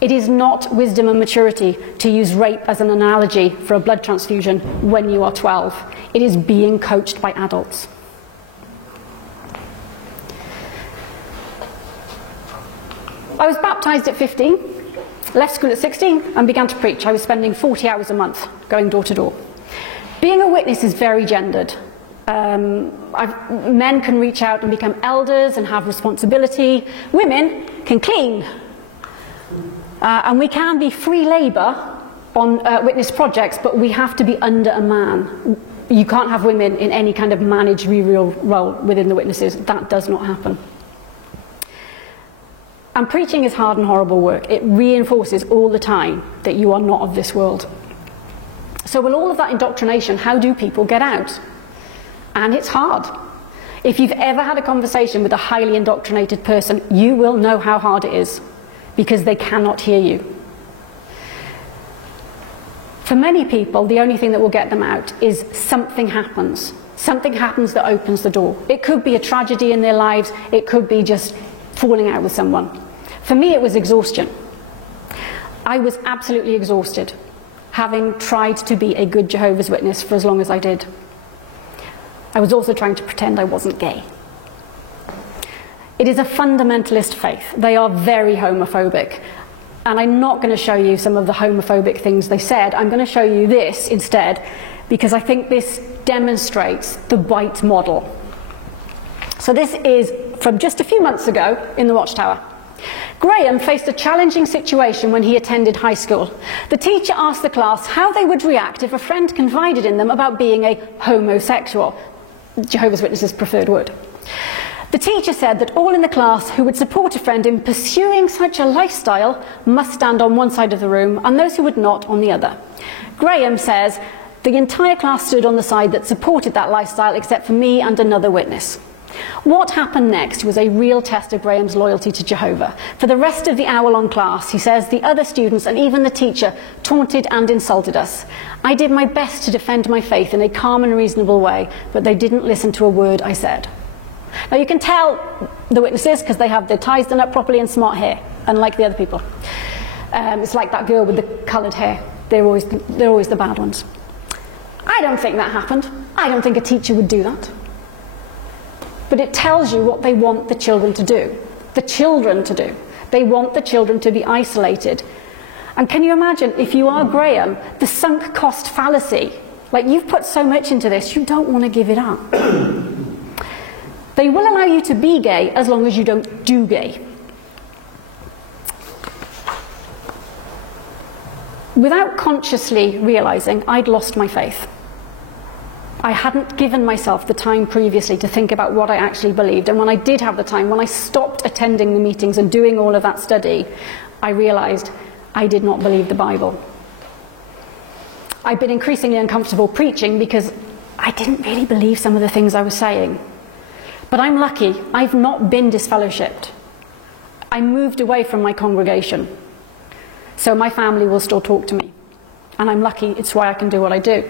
It is not wisdom and maturity to use rape as an analogy for a blood transfusion when you are 12. It is being coached by adults. I was baptised at 15, left school at 16 and began to preach. I was spending 40 hours a month going door to door. Being a witness is very gendered. Men can reach out and become elders and have responsibility. Women can clean. And we can be free labour on witness projects, but we have to be under a man. You can't have women in any kind of managerial role within the witnesses. That does not happen. And preaching is hard and horrible work. It reinforces all the time that you are not of this world. So with all of that indoctrination, how do people get out? And it's hard. If you've ever had a conversation with a highly indoctrinated person, you will know how hard it is, because they cannot hear you. For many people, the only thing that will get them out is something happens. Something happens that opens the door. It could be a tragedy in their lives. It could be just falling out with someone. For me, it was exhaustion. I was absolutely exhausted, having tried to be a good Jehovah's Witness for as long as I did. I was also trying to pretend I wasn't gay. It is a fundamentalist faith. They are very homophobic. And I'm not going to show you some of the homophobic things they said. I'm going to show you this instead, because I think this demonstrates the White model. So this is from just a few months ago in the Watchtower. Graham faced a challenging situation when he attended high school. The teacher asked the class how they would react if a friend confided in them about being a homosexual. Jehovah's Witnesses' preferred word. The teacher said that all in the class who would support a friend in pursuing such a lifestyle must stand on one side of the room, and those who would not on the other. Graham says the entire class stood on the side that supported that lifestyle except for me and another witness. What happened next was a real test of Graham's loyalty to Jehovah. For the rest of the hour-long class, he says, the other students and even the teacher taunted and insulted us. I did my best to defend my faith in a calm and reasonable way, but they didn't listen to a word I said. Now you can tell the witnesses because they have their ties done up properly and smart hair, unlike the other people. It's like that girl with the coloured hair. They're always the bad ones. I don't think that happened. I don't think a teacher would do that. But it tells you what they want the children to do. The children to do. They want the children to be isolated. And can you imagine, if you are Graham, the sunk cost fallacy? Like, you've put so much into this, you don't want to give it up. They will allow you to be gay as long as you don't do gay. Without consciously realising, I'd lost my faith. I hadn't given myself the time previously to think about what I actually believed, and when I did have the time, when I stopped attending the meetings and doing all of that study, I realised I did not believe the Bible. I've been increasingly uncomfortable preaching because I didn't really believe some of the things I was saying. But I'm lucky, I've not been disfellowshipped. I moved away from my congregation, so my family will still talk to me, and I'm lucky, it's why I can do what I do.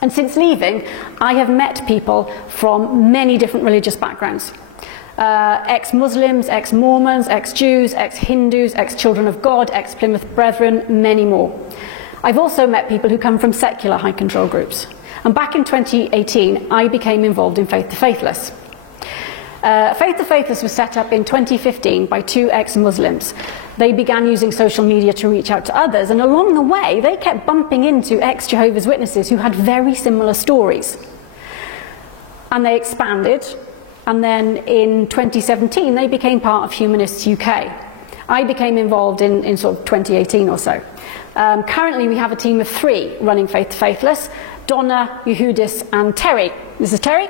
And since leaving, I have met people from many different religious backgrounds. Ex-Muslims, ex-Mormons, ex-Jews, ex-Hindus, ex-Children of God, ex-Plymouth Brethren, many more. I've also met people who come from secular high control groups. And back in 2018, I became involved in Faith to Faithless. Faith to Faithless was set up in 2015 by two ex-Muslims. They began using social media to reach out to others, and along the way they kept bumping into ex-Jehovah's Witnesses who had very similar stories. And they expanded, and then in 2017 they became part of Humanists UK. I became involved in sort of 2018 or so. Currently we have a team of 3 running Faith to Faithless: Donna, Yehudis and Terry. This is Terry.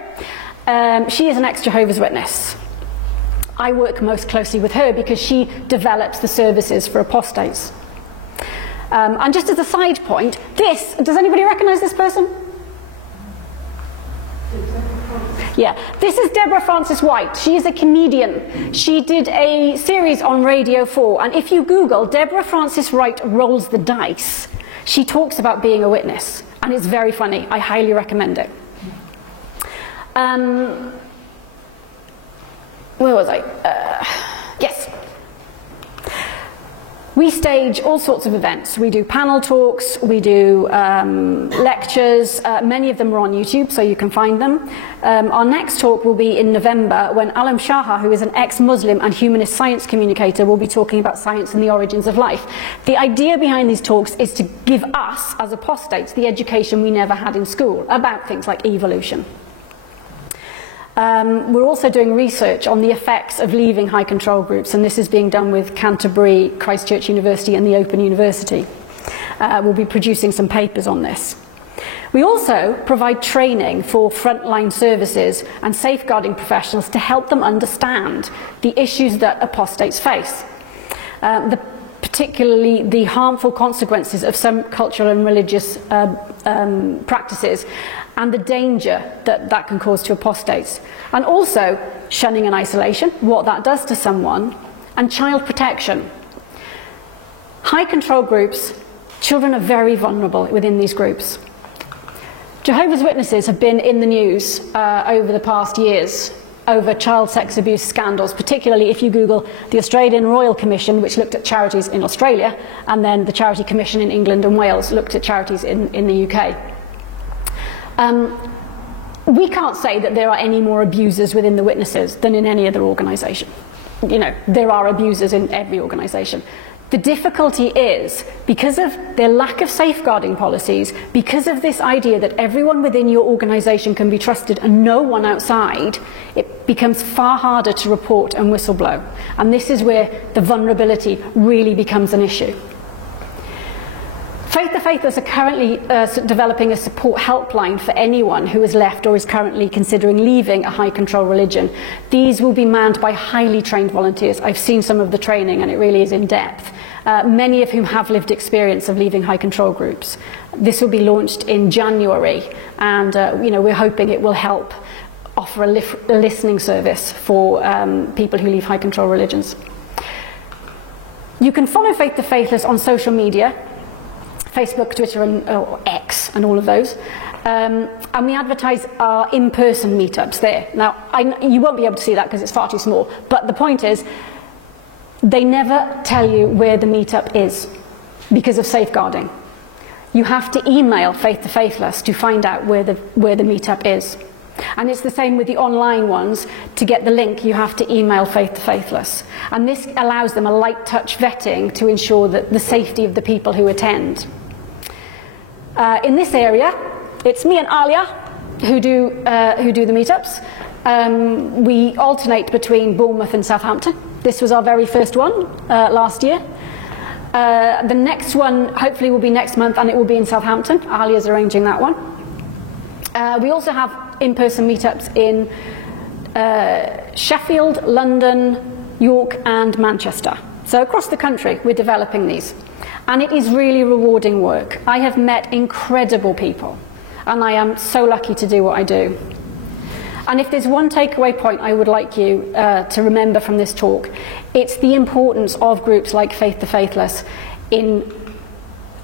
She is an ex-Jehovah's Witness. I work most closely with her because she develops the services for apostates. And just as a side point, does anybody recognise this person? Yeah, this is Deborah Frances-White. She is a comedian. She did a series on Radio 4, and if you Google Deborah Frances-White rolls the dice, she talks about being a witness, and it's very funny. I highly recommend it. Where was I? Yes. We stage all sorts of events. We do panel talks, we do lectures. Many of them are on YouTube, so you can find them. Our next talk will be in November, when Alam Shaha, who is an ex-Muslim and humanist science communicator, will be talking about science and the origins of life. The idea behind these talks is to give us, as apostates, the education we never had in school about things like evolution. We're also doing research on the effects of leaving high control groups, and this is being done with Canterbury, Christ Church University and the Open University. We'll be producing some papers on this. We also provide training for frontline services and safeguarding professionals to help them understand the issues that apostates face, particularly the harmful consequences of some cultural and religious practices, and the danger that that can cause to apostates, and also shunning and isolation, what that does to someone, and child protection. High control groups, children are very vulnerable within these groups. Jehovah's Witnesses have been in the news over the past years over child sex abuse scandals, particularly if you Google the Australian Royal Commission, which looked at charities in Australia, and then the Charity Commission in England and Wales looked at charities in the UK. We can't say that there are any more abusers within the Witnesses than in any other organisation. You know, there are abusers in every organisation. The difficulty is, because of their lack of safeguarding policies, because of this idea that everyone within your organisation can be trusted and no one outside, it becomes far harder to report and whistleblow. And this is where the vulnerability really becomes an issue. Faith the Faithless are currently developing a support helpline for anyone who has left or is currently considering leaving a high control religion. These will be manned by highly trained volunteers. I've seen some of the training and it really is in depth. Many of whom have lived experience of leaving high control groups. This will be launched in January, and we're hoping it will help offer a listening service for people who leave high control religions. You can follow Faith the Faithless on social media, Facebook, Twitter, and X, and all of those. And we advertise our in-person meetups there. Now, you won't be able to see that because it's far too small, but the point is, they never tell you where the meetup is because of safeguarding. You have to email Faith the Faithless to find out where the meetup is. And it's the same with the online ones. To get the link, you have to email Faith the Faithless. And this allows them a light touch vetting to ensure that the safety of the people who attend. In this area, it's me and Alia who do the meetups. We alternate between Bournemouth and Southampton. This was our very first one last year. The next one hopefully will be next month, and it will be in Southampton. Alia's arranging that one. We also have in-person meetups in Sheffield, London, York and Manchester. So across the country we're developing these. And it is really rewarding work. I have met incredible people, and I am so lucky to do what I do. And if there's one takeaway point I would like you to remember from this talk, it's the importance of groups like Faith the Faithless in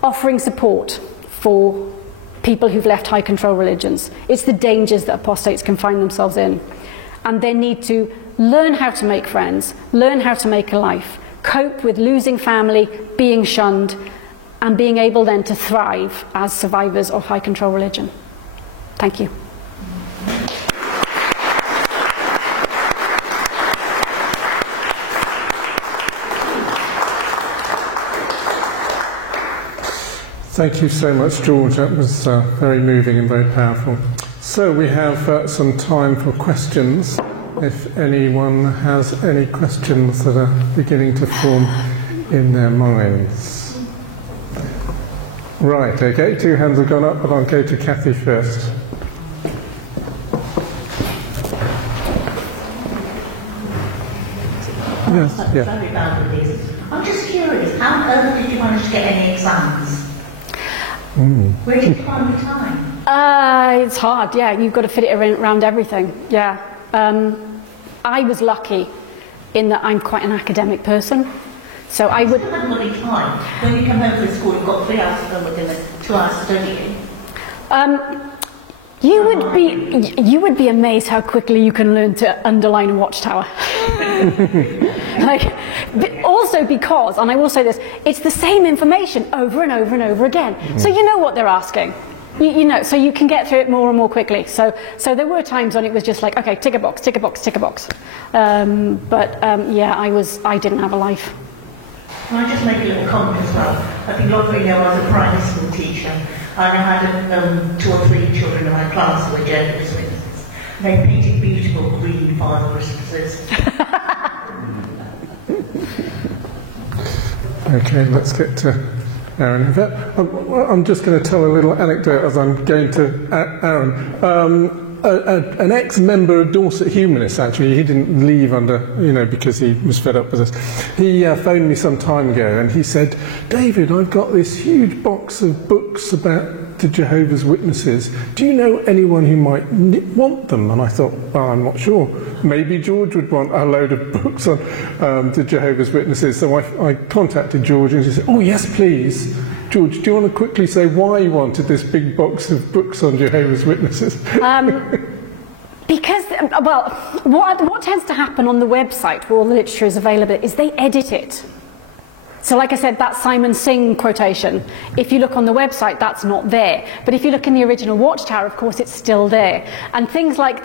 offering support for people who've left high control religions. It's the dangers that apostates can find themselves in. And they need to learn how to make friends, learn how to make a life, cope with losing family, being shunned, and being able then to thrive as survivors of high control religion. Thank you. Thank you so much, George. That was very moving and very powerful. So we have some time for questions. If anyone has any questions that are beginning to form in their minds. Right, okay, 2 hands have gone up, but I'll go to Kathy first. Yes, yeah. Very bad with this. I'm just curious, how on earth did you manage to get any exams? Where did you find the time? It's hard, yeah. You've got to fit it around everything, yeah. I was lucky in that I'm quite an academic person. So I would... You have money time. When you come home from school, you've got 3 hours to go within 2 hours studying. You would be amazed how quickly you can learn to underline a watchtower. Also because, and I will say this, it's the same information over and over and over again. So you know what they're asking. You know, so you can get through it more and more quickly. So there were times when it was just like, okay, tick a box, tick a box, tick a box. Yeah, I didn't have a life. Can I just make a little comment as well? I think a lot of you know I was a primary school teacher, and I had 2 or 3 children in my class who were Jehovah's Witnesses. They painted beautiful green Father Christmases. Okay, let's get to Aaron. I'm just going to tell a little anecdote as I'm going to Aaron. An ex-member of Dorset Humanists, actually, he didn't leave because he was fed up with us. He phoned me some time ago and he said, David, I've got this huge box of books about the Jehovah's Witnesses. Do you know anyone who might want them? And I thought, well, I'm not sure. Maybe George would want a load of books on the Jehovah's Witnesses. So I contacted George and he said, oh, yes, please. George, do you want to quickly say why you wanted this big box of books on Jehovah's Witnesses? Because, well, what tends to happen on the website where all the literature is available is they edit it. So like I said, that Simon Singh quotation, if you look on the website, that's not there. But if you look in the original Watchtower, of course, it's still there. And things like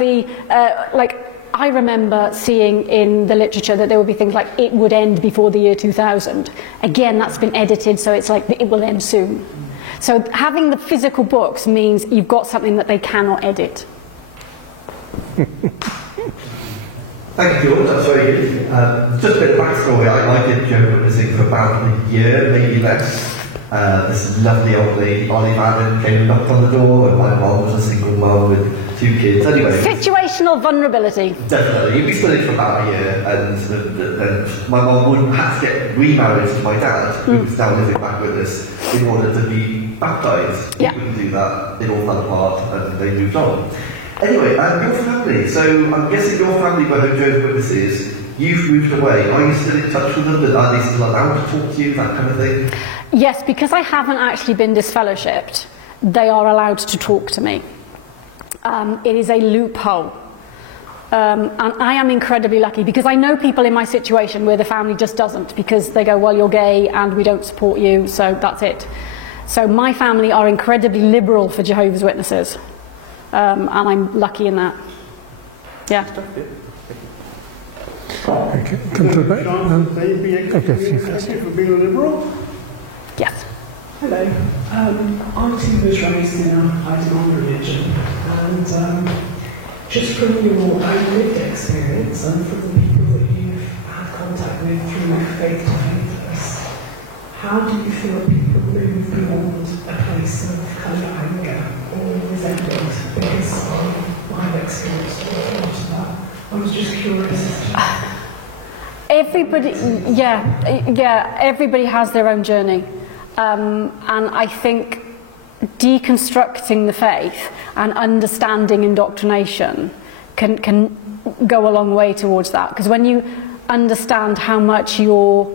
I remember seeing in the literature that there would be things like, it would end before the year 2000. Again, that's been edited, so it's like, it will end soon. So having the physical books means you've got something that they cannot edit. Thank you, George, that's very good. Just a bit of backstory, I did Jehovah's Witnessing for about a year, maybe less. this lovely old lady, Ollie Madden, came and knocked on the door, and my mum was a single mum with 2 kids. Anyway, Situational vulnerability. definitely. You'd be studying for about a year, and my mum would have to get remarried to my dad, who was now living back with us, in order to be baptised. Yeah. He couldn't do that. It all fell apart, and they moved on. Anyway, your family. So I'm guessing your family were Jehovah's Witnesses. You've moved away. Are you still in touch with them? Are they still allowed to talk to you? That kind of thing. Yes, because I haven't actually been disfellowshipped, they are allowed to talk to me. It is a loophole. And I am incredibly lucky because I know people in my situation where the family just doesn't, because they go, well, you're gay and we don't support you, so that's it. So my family are incredibly liberal for Jehovah's Witnesses. And I'm lucky in that. Yeah. Okay, come to the back. Thank you for being a liberal. Yes. Hello. Auntie was raised in a Heidemann religion, and just from your own lived experience and from the people that you've had contact with through faith-to-faithness, how do you feel people move beyond a place of kind of anger or resentment? Because I've experienced a lot of that. I was just curious as to... Everybody, everybody has their own journey. And I think deconstructing the faith and understanding indoctrination can go a long way towards that. Because when you understand how much your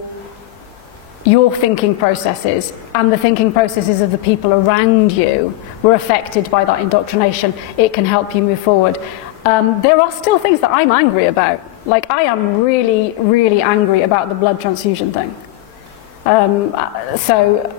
thinking processes and the thinking processes of the people around you were affected by that indoctrination, it can help you move forward. There are still things that I'm angry about. Like, I am really, really angry about the blood transfusion thing. So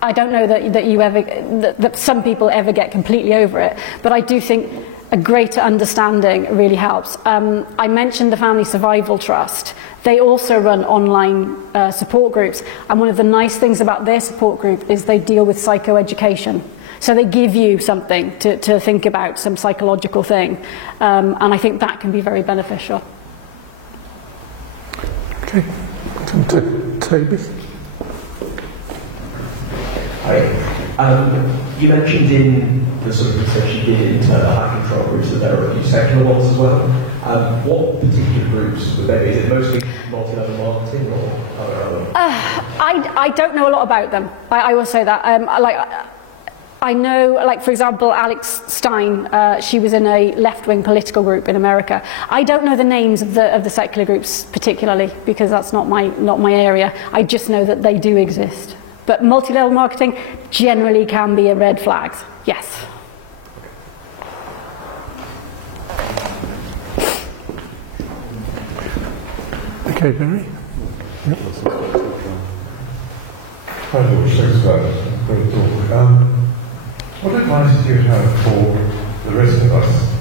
I don't know that some people ever get completely over it, but I do think a greater understanding really helps. I mentioned the Family Survival Trust. They also run online support groups, and one of the nice things about their support group is they deal with psychoeducation. So they give you something to think about, some psychological thing, and I think that can be very beneficial. Okay, come to Toby. Hi. You mentioned in the sort of research you did into the high control groups that there are a few secular ones as well. What particular groups would they be? Is it mostly multi-level marketing or are there other? I don't know a lot about them. I will say that. I know, like, for example, Alex Stein, she was in a left-wing political group in America. I don't know the names of the secular groups particularly, because that's not my area. I just know that they do exist. But multi-level marketing generally can be a red flag. Yes. Okay, Barry. Yep. Hi, George. Thanks for that great talk. What advice do you have for the rest of us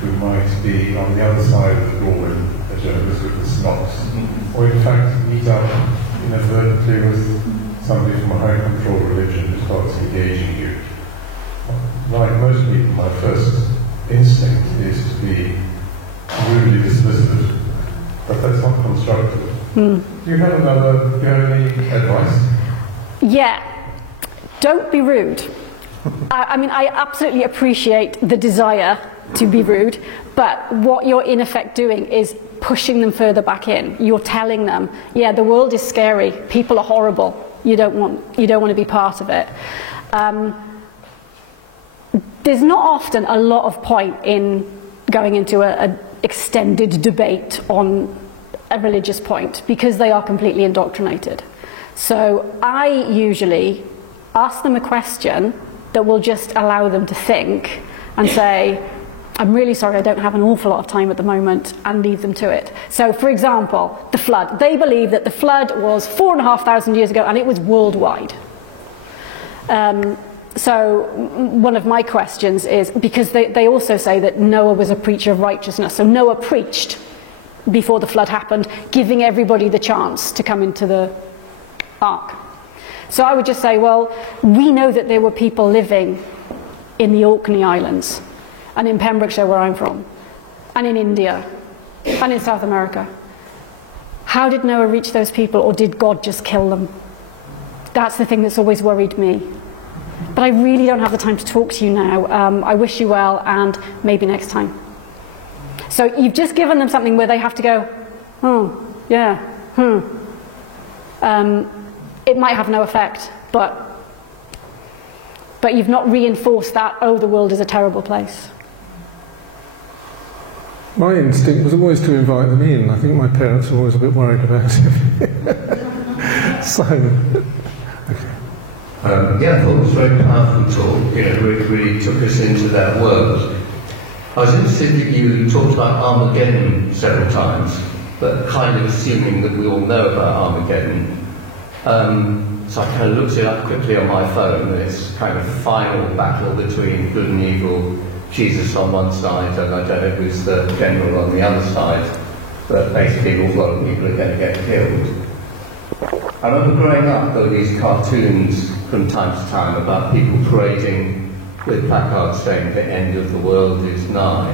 who might be on the other side of the door when a Jehovah's Witness knocks, or in fact meet up inadvertently with somebody from a high control religion who starts engaging you? Like most people, my first instinct is to be rudely dismissive, but that's not constructive. Do you have any advice? Yeah. Don't be rude. I mean, I absolutely appreciate the desire to be rude, but what you're in effect doing is pushing them further back in. You're telling them, yeah, the world is scary, people are horrible, you don't want to be part of it. There's not often a lot of point in going into an extended debate on a religious point, because they are completely indoctrinated. So I usually ask them a question that will just allow them to think and say, I'm really sorry, I don't have an awful lot of time at the moment, and leave them to it. So, for example, the flood. They believe that the flood was 4,500 years ago and it was worldwide. So one of my questions is, because they also say that Noah was a preacher of righteousness. So Noah preached before the flood happened, giving everybody the chance to come into the ark. So I would just say, well, we know that there were people living in the Orkney Islands, and in Pembrokeshire, where I'm from, and in India, and in South America. How did Noah reach those people, or did God just kill them? that's the thing that's always worried me. But I really don't have the time to talk to you now. I wish you well, and maybe next time. So you've just given them something where they have to go, oh, yeah, it might have no effect, but you've not reinforced that, oh, the world is a terrible place. My instinct was always to invite them in. I think my parents were always a bit worried about it. So, okay. Yeah, I thought it was a very powerful talk. It really took us into that world. I was interested that you talked about Armageddon several times, but kind of assuming that we all know about Armageddon. So I kind of looked it up quickly on my phone, and it's kind of final battle between good and evil, Jesus on one side, and I don't know who's the general on the other side, but basically all a lot of people are going to get killed. I remember growing up, there were these cartoons from time to time about people parading with placards saying the end of the world is nigh.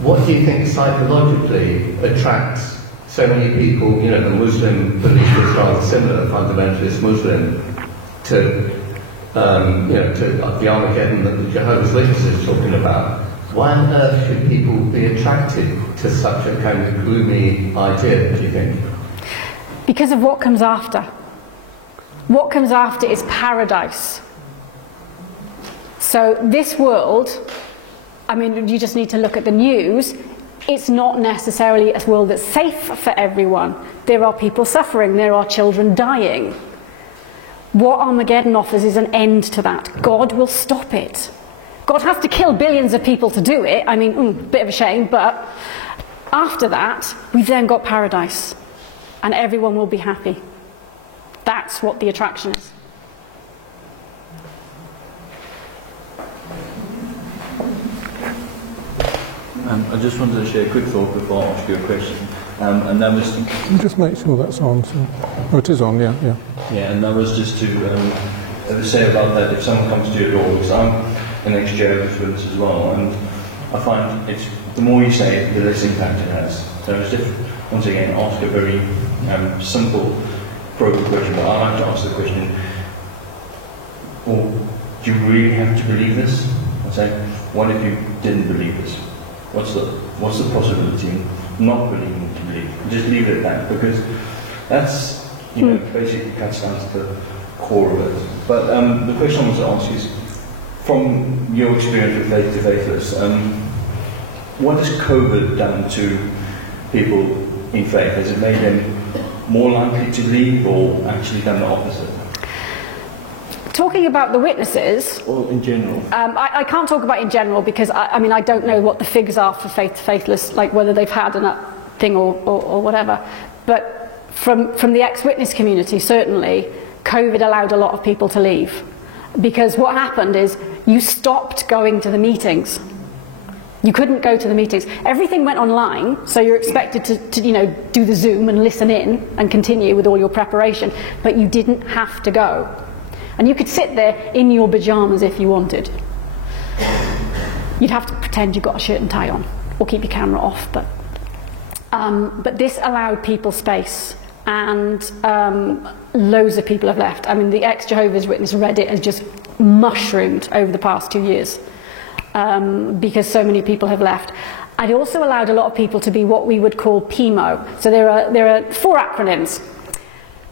What do you think psychologically attracts so many people, the Muslim belief is rather similar, fundamentalist Muslim, to the Armageddon that the Jehovah's Witnesses is talking about? Why on earth should people be attracted to such a kind of gloomy idea, do you think? Because of what comes after. What comes after is paradise. So this world, you just need to look at the news. It's not necessarily a world that's safe for everyone. There are people suffering, there are children dying. What Armageddon offers is an end to that. God will stop it. God has to kill billions of people to do it. Bit of a shame, but after that, we've then got paradise. And everyone will be happy. That's what the attraction is. I just wanted to share a quick thought before I ask you a question. And that was... Just make sure that's on. So. Oh, it is on, yeah. Yeah, and that was just to say about that, if someone comes to your door, because I'm an ex-Jehovah's Witness as well, and I find it's the more you say, the less impact it has. So it's just, once again, ask a very simple, probing question, but I like to ask the question, well, do you really have to believe this? I say, what if you didn't believe this? What's the possibility of not believing what you believe? Just leave it at that, because that's, basically cuts down to the core of it. But the question I want to ask is, from your experience with Faith to Faithless, what has COVID done to people in faith? Has it made them more likely to believe, or actually done the opposite? Talking about the witnesses... Or in general? I can't talk about in general, because I don't know what the figures are for Faith to Faithless, like whether they've had a thing or whatever. But from the ex-witness community, certainly, COVID allowed a lot of people to leave. Because what happened is, you stopped going to the meetings. You couldn't go to the meetings. Everything went online, so you're expected to do the Zoom and listen in and continue with all your preparation, but you didn't have to go. And you could sit there in your pyjamas if you wanted. You'd have to pretend you've got a shirt and tie on, or keep your camera off, but this allowed people space, and loads of people have left. The ex-Jehovah's Witness Reddit has just mushroomed over the past 2 years. Because so many people have left. It also allowed a lot of people to be what we would call PMO. So there are 4 acronyms.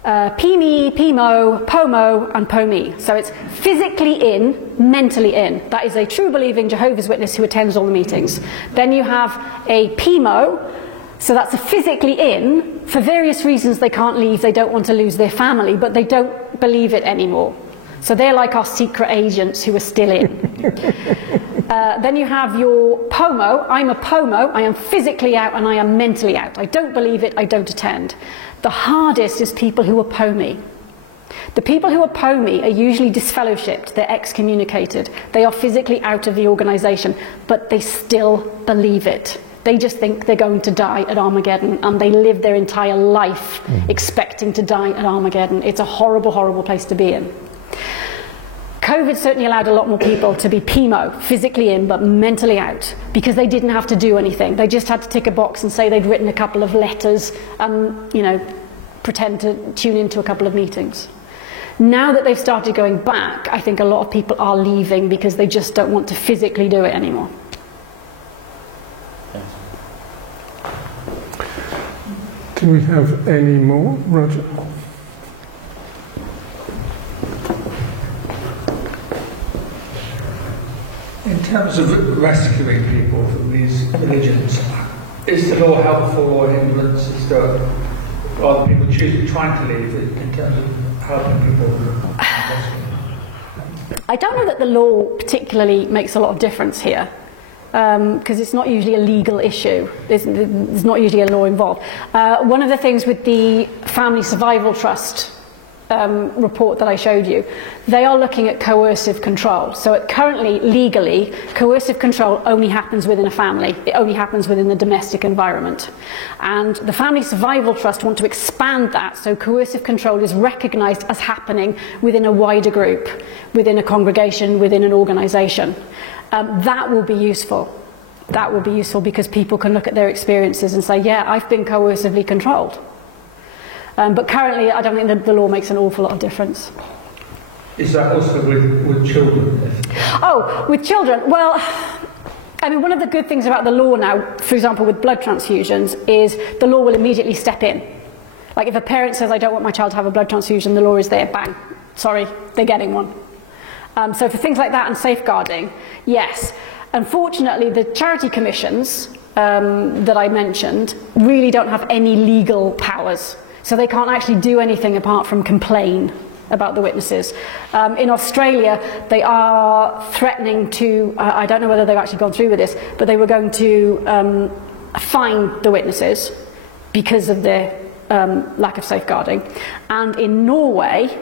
PME, PMO, POMO, and POME. So it's physically in, mentally in. That is a true believing Jehovah's Witness who attends all the meetings. Then you have a PMO, so that's a physically in. For various reasons they can't leave, they don't want to lose their family, but they don't believe it anymore. So they're like our secret agents who are still in. Then you have your POMO. I'm a POMO. I am physically out and I am mentally out. I don't believe it. I don't attend. The hardest is people who are POME. The people who are POME are usually disfellowshipped. They're excommunicated. They are physically out of the organisation, but they still believe it. They just think they're going to die at Armageddon, and they live their entire life expecting to die at Armageddon. It's a horrible, horrible place to be in. COVID certainly allowed a lot more people to be PMO, physically in but mentally out, because they didn't have to do anything. They just had to tick a box and say they'd written a couple of letters and, pretend to tune into a couple of meetings. Now that they've started going back, I think a lot of people are leaving because they just don't want to physically do it anymore. Do we have any more, Roger? In terms of rescuing people from these religions, is the law helpful or influences the rather people trying to leave in terms of helping people? I don't know that the law particularly makes a lot of difference here, because it's not usually a legal issue. There's not usually a law involved. One of the things with the Family Survival Trust report that I showed you, they are looking at coercive control. So currently, legally, coercive control only happens within a family. It only happens within the domestic environment. And the Family Survival Trust want to expand that so coercive control is recognised as happening within a wider group, within a congregation, within an organisation. That will be useful. That will be useful because people can look at their experiences and say, yeah, I've been coercively controlled. But currently, I don't think that the law makes an awful lot of difference. Is that also with children? Oh, with children? Well, I mean, one of the good things about the law now, for example, with blood transfusions, is the law will immediately step in. Like if a parent says, I don't want my child to have a blood transfusion, the law is there, bang, sorry, they're getting one. So for things like that and safeguarding, yes. Unfortunately, the charity commissions that I mentioned really don't have any legal powers. So they can't actually do anything apart from complain about the witnesses. In Australia, they are threatening to, I don't know whether they've actually gone through with this, but they were going to fine the witnesses because of their lack of safeguarding. And in Norway,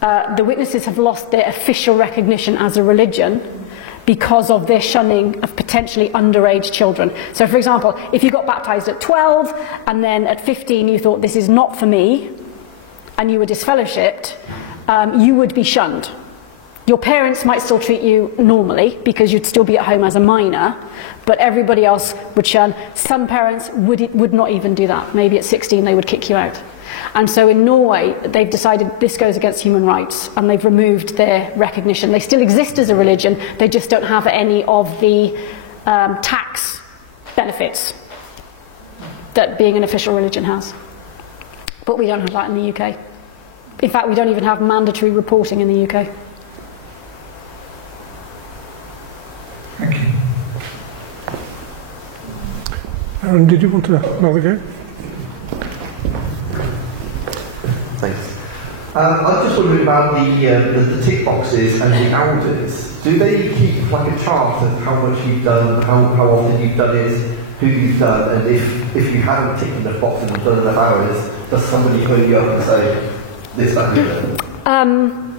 the witnesses have lost their official recognition as a religion because of their shunning of potentially underage children. So for example, if you got baptised at 12 and then at 15 you thought this is not for me and you were disfellowshipped, you would be shunned. Your parents might still treat you normally because you'd still be at home as a minor, but everybody else would shun. Some parents would not even do that. Maybe at 16 they would kick you out. And so in Norway, they've decided this goes against human rights, and they've removed their recognition. They still exist as a religion, they just don't have any of the tax benefits that being an official religion has. But we don't have that in the UK. In fact, we don't even have mandatory reporting in the UK. Thank you. Aaron, did you want another go? Thanks. I'm just wondering about the tick boxes and the elders. Do they keep like a chart of how much you've done, how often you've done it, who you've done, and if you haven't ticked enough boxes and done enough hours, does somebody phone you up and say, this, that, and the other?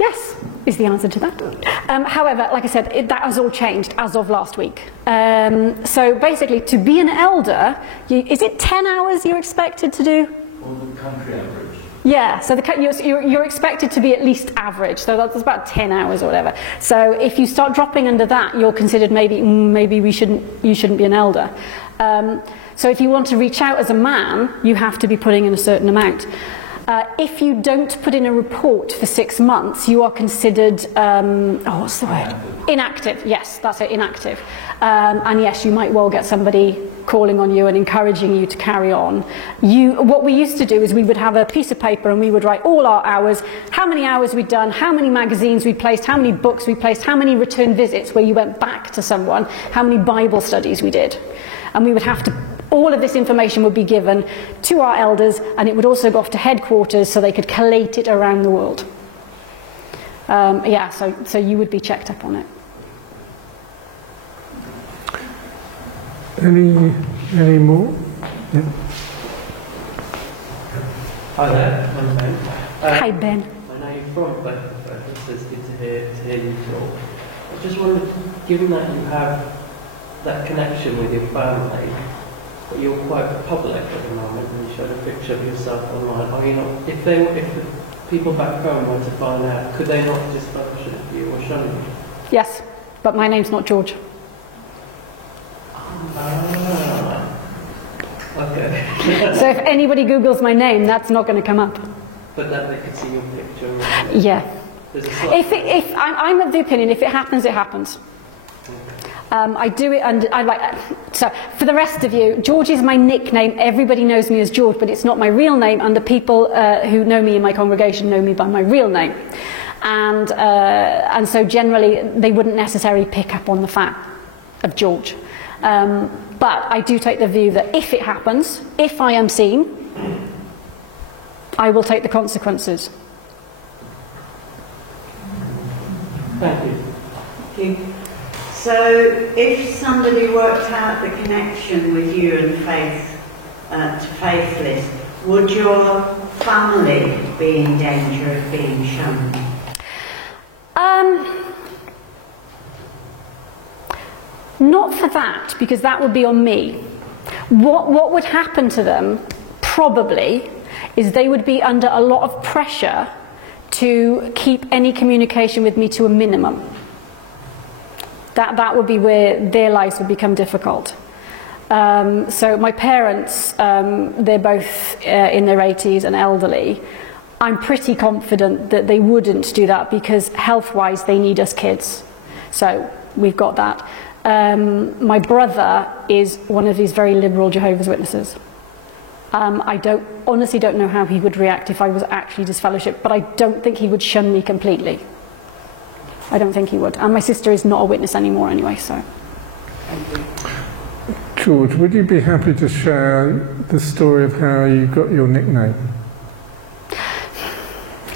Yes, is the answer to that. However, like I said, that has all changed as of last week. So basically, to be an elder, is it 10 hours you're expected to do? Or the country average? Yeah, so you're expected to be at least average, so that's about 10 hours or whatever. So if you start dropping under that, you're considered maybe you shouldn't be an elder. So if you want to reach out as a man, you have to be putting in a certain amount. If you don't put in a report for 6 months, you are considered, what's the word? Inactive. Yes, that's it, inactive. And yes, you might well get somebody calling on you and encouraging you to carry on. What we used to do is we would have a piece of paper and we would write all our hours, how many hours we'd done, how many magazines we placed, how many books we placed, how many return visits where you went back to someone, how many Bible studies we did. And we would have to, all of this information would be given to our elders, and it would also go off to headquarters so they could collate it around the world. So you would be checked up on it. Any more? Yeah. Hi there, I'm Ben. Hi Ben. I know you're from Bedford, so it's good to hear you talk. I just wondered, given that you have that connection with your family, but you're quite public at the moment, and you showed a picture of yourself online. Are you not? If the people back home were to find out, could they not just fellowship you or shun you? Yes, but my name's not George. Okay. So if anybody Googles my name, that's not going to come up. but that they could see your picture. Yeah. There's a slight- If I'm of the opinion, if it happens, it happens. I do it under, so for the rest of you, George is my nickname. Everybody knows me as George, but it's not my real name, and the people who know me in my congregation know me by my real name. And so generally they wouldn't necessarily pick up on the fact of George. But I do take the view that if it happens, if I am seen, I will take the consequences. Thank you. Thank you. So, if somebody worked out the connection with you and Faith to Faithless, would your family be in danger of being shunned? Not for that, because that would be on me. What would happen to them, probably, is they would be under a lot of pressure to keep any communication with me to a minimum. That would be where their lives would become difficult. So my parents, they're both in their 80s and elderly. I'm pretty confident that they wouldn't do that because health-wise they need us kids. So we've got that. My brother is one of these very liberal Jehovah's Witnesses. I honestly don't know how he would react if I was actually disfellowshipped, but I don't think he would shun me completely. I don't think he would. And my sister is not a witness anymore anyway, so. George, would you be happy to share the story of how you got your nickname?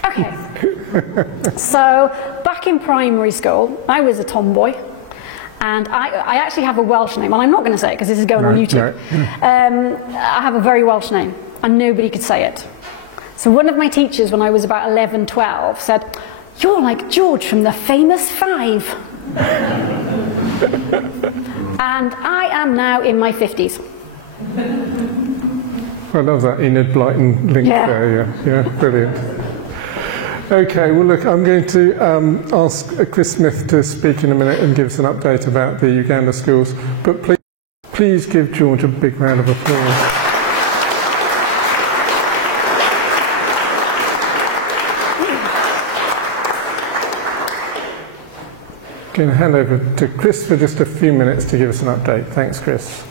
Okay. So, back in primary school, I was a tomboy. And I actually have a Welsh name. Well, I'm not going to say it because this is going on YouTube. I have a very Welsh name, and nobody could say it. So one of my teachers, when I was about 11, 12, said, "You're like George from the famous Five." And I am now in my 50s. I love that Enid Blyton link there, yeah, brilliant. Okay, well look, I'm going to ask Chris Smith to speak in a minute and give us an update about the Uganda schools, but please give George a big round of applause. Going to hand over to Chris for just a few minutes to give us an update. Thanks, Chris.